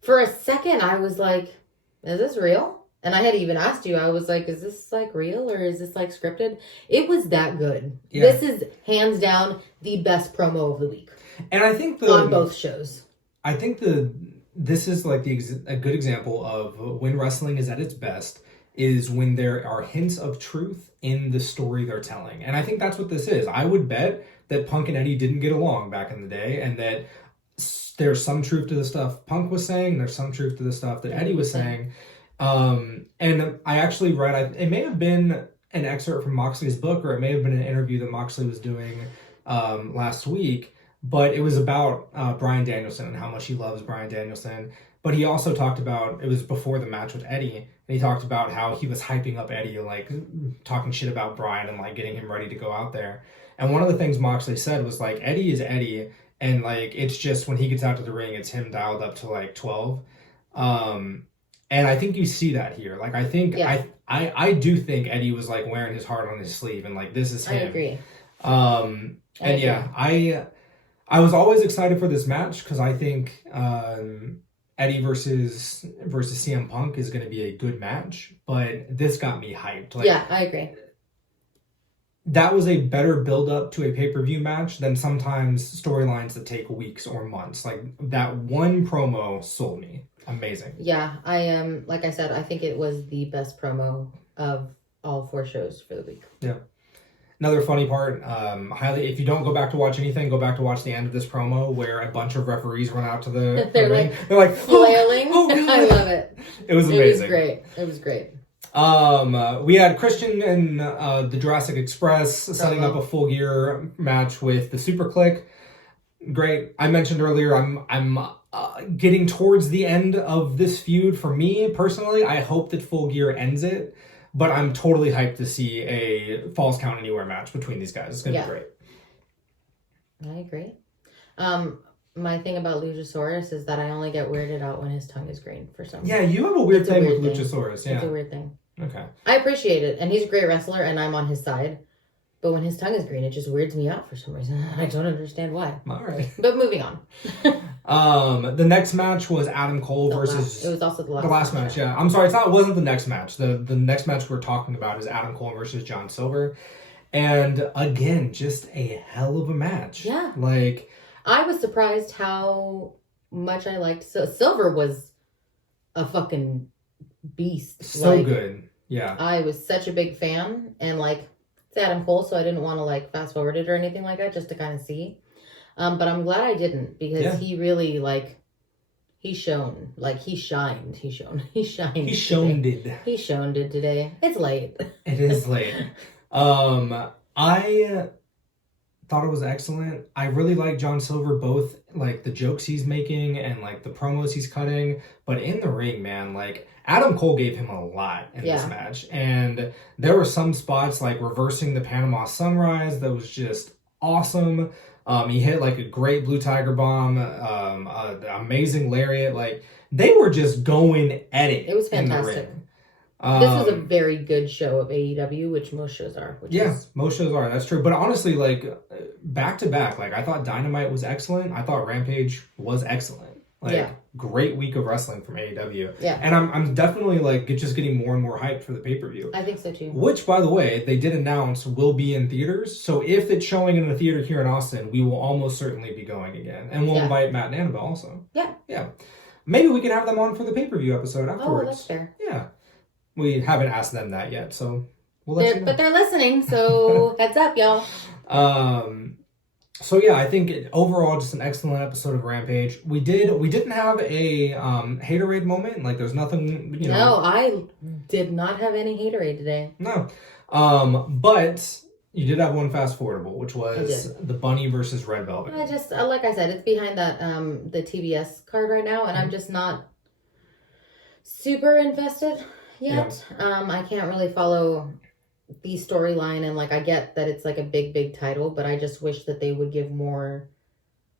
for a second, I was like, "Is this real?" And I had even asked you, I was like, "Is this like real or is this like scripted?" It was that good. Yeah. This is hands down the best promo of the week. And I think on both shows. I think this is like a good example of when wrestling is at its best. Is when there are hints of truth in the story they're telling. And I think that's what this is. I would bet that Punk and Eddie didn't get along back in the day, and that there's some truth to the stuff Punk was saying, there's some truth to the stuff that Eddie was saying. And I actually read, it may have been an excerpt from Moxley's book, or it may have been an interview that Moxley was doing last week, but it was about Bryan Danielson and how much he loves Bryan Danielson. But he also talked about, it was before the match with Eddie, and he talked about how he was hyping up Eddie, like talking shit about Bryan and like getting him ready to go out there. And one of the things Moxley said was like, Eddie is Eddie, and like it's just when he gets out to the ring, it's him dialed up to like 12. And I think you see that here. Like I think I do think Eddie was like wearing his heart on his sleeve, and like this is him. I agree. I was always excited for this match because I think Eddie versus CM Punk is going to be a good match, but this got me hyped. Like, yeah, I agree. That was a better build-up to a pay-per-view match than sometimes storylines that take weeks or months. Like, that one promo sold me. Amazing. Yeah, I am. Like I said, I think it was the best promo of all 4 shows for the week. Yeah. Another funny part, if you don't go back to watch anything, go back to watch the end of this promo where a bunch of referees run out to the ring. They're like flailing. Oh, I love it. It was amazing. It was great. We had Christian and the Jurassic Express setting up a Full Gear match with the Super Click. Great. I mentioned earlier, I'm getting towards the end of this feud. For me personally, I hope that Full Gear ends it. But I'm totally hyped to see a Falls Count Anywhere match between these guys. It's going to be great. I agree. My thing about Luchasaurus is that I only get weirded out when his tongue is green for some reason. Yeah, you have a weird thing with Luchasaurus. Yeah. It's a weird thing. Okay. I appreciate it. And he's a great wrestler, and I'm on his side. But when his tongue is green, it just weirds me out for some reason. I don't understand why. All right. But moving on. The next match was Adam Cole versus... It was also the last match. Yeah. I'm sorry, it wasn't the next match. The next match we're talking about is Adam Cole versus John Silver. And again, just a hell of a match. Yeah. Like... I was surprised how much I liked... So Silver was a fucking beast. So good. Yeah. I was such a big fan. And like... It's Adam Cole, so I didn't want to like fast forward it or anything like that, just to kind of see. But I'm glad I didn't, because he really he shined. He shoned today. It's late. It is late. I thought it was excellent. I really like John Silver, both like the jokes he's making and like the promos he's cutting, but in the ring, man, like Adam Cole gave him a lot in this match, and there were some spots like reversing the Panama Sunrise that was just awesome. He hit like a great Blue Tiger Bomb, amazing lariat. Like they were just going at it. It was fantastic. In This was a very good show of AEW, which most shows are. Most shows are. That's true. But honestly, like, back to back, like, I thought Dynamite was excellent. I thought Rampage was excellent. Like, great week of wrestling from AEW. Yeah. And I'm definitely, like, just getting more and more hyped for the pay-per-view. I think so, too. Which, by the way, they did announce will be in theaters. So if it's showing in a theater here in Austin, we will almost certainly be going again. And we'll invite Matt and Annabelle also. Yeah. Yeah. Maybe we can have them on for the pay-per-view episode afterwards. Oh, that's fair. Yeah. We haven't asked them that yet, so we'll let you know. But they're listening, so heads up, y'all. So yeah, I think overall just an excellent episode of Rampage. We didn't have a haterade moment. Like, there's nothing, you know. No, I did not have any haterade today. No. But you did have one fast-forwardable, which was the Bunny versus Red Velvet. I just, like I said, it's behind that the TBS card right now, and I'm just not super invested yet. Yeah. I can't really follow the storyline, and like I get that it's like a big title, but I just wish that they would give more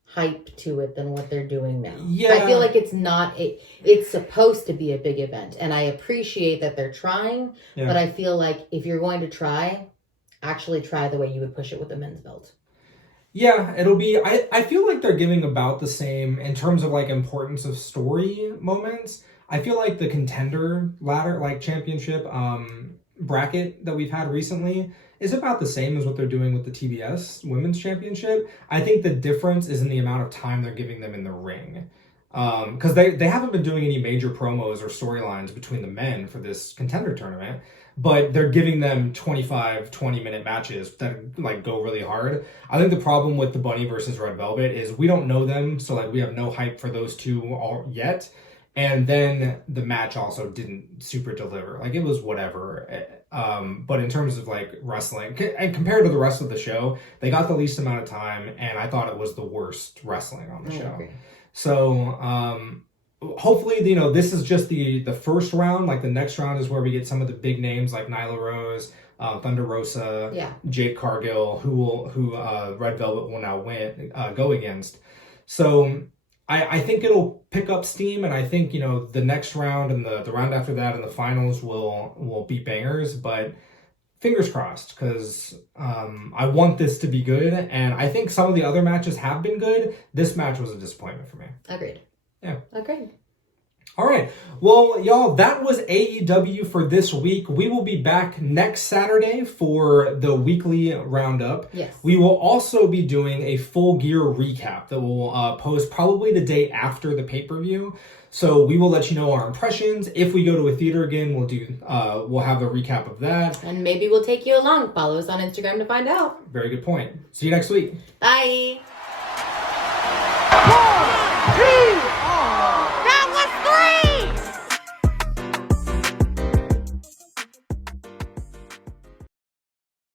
hype to it than what they're doing now. Yeah. I feel like it's supposed to be a big event, and I appreciate that they're trying, but I feel like if you're going to try, actually try the way you would push it with the men's belt. Yeah, it'll be, I feel like they're giving about the same in terms of like importance of story moments. I feel like the contender ladder, like championship bracket that we've had recently is about the same as what they're doing with the TBS Women's Championship. I think the difference is in the amount of time they're giving them in the ring. Because they haven't been doing any major promos or storylines between the men for this contender tournament, but they're giving them 20-minute matches that like go really hard. I think the problem with the Bunny versus Red Velvet is we don't know them, so like we have no hype for those two all yet. And then the match also didn't super deliver. Like, it was whatever. But in terms of, like, wrestling, and compared to the rest of the show, they got the least amount of time, and I thought it was the worst wrestling on the show. Agree. So, hopefully, you know, this is just the first round. Like, the next round is where we get some of the big names, like Nyla Rose, Thunder Rosa, Jade Cargill, who Red Velvet will now go against. So I think it'll pick up steam, and I think, you know, the next round and the round after that and the finals will be bangers, but fingers crossed, because I want this to be good, and I think some of the other matches have been good. This match was a disappointment for me. Agreed. Yeah. Agreed. All right. Well, y'all, that was AEW for this week. We will be back next Saturday for the weekly roundup. Yes. We will also be doing a full gear recap that will post probably the day after the pay-per-view. So we will let you know our impressions. If we go to a theater again, we'll have a recap of that. And maybe we'll take you along. Follow us on Instagram to find out. Very good point. See you next week. Bye. 1, 2,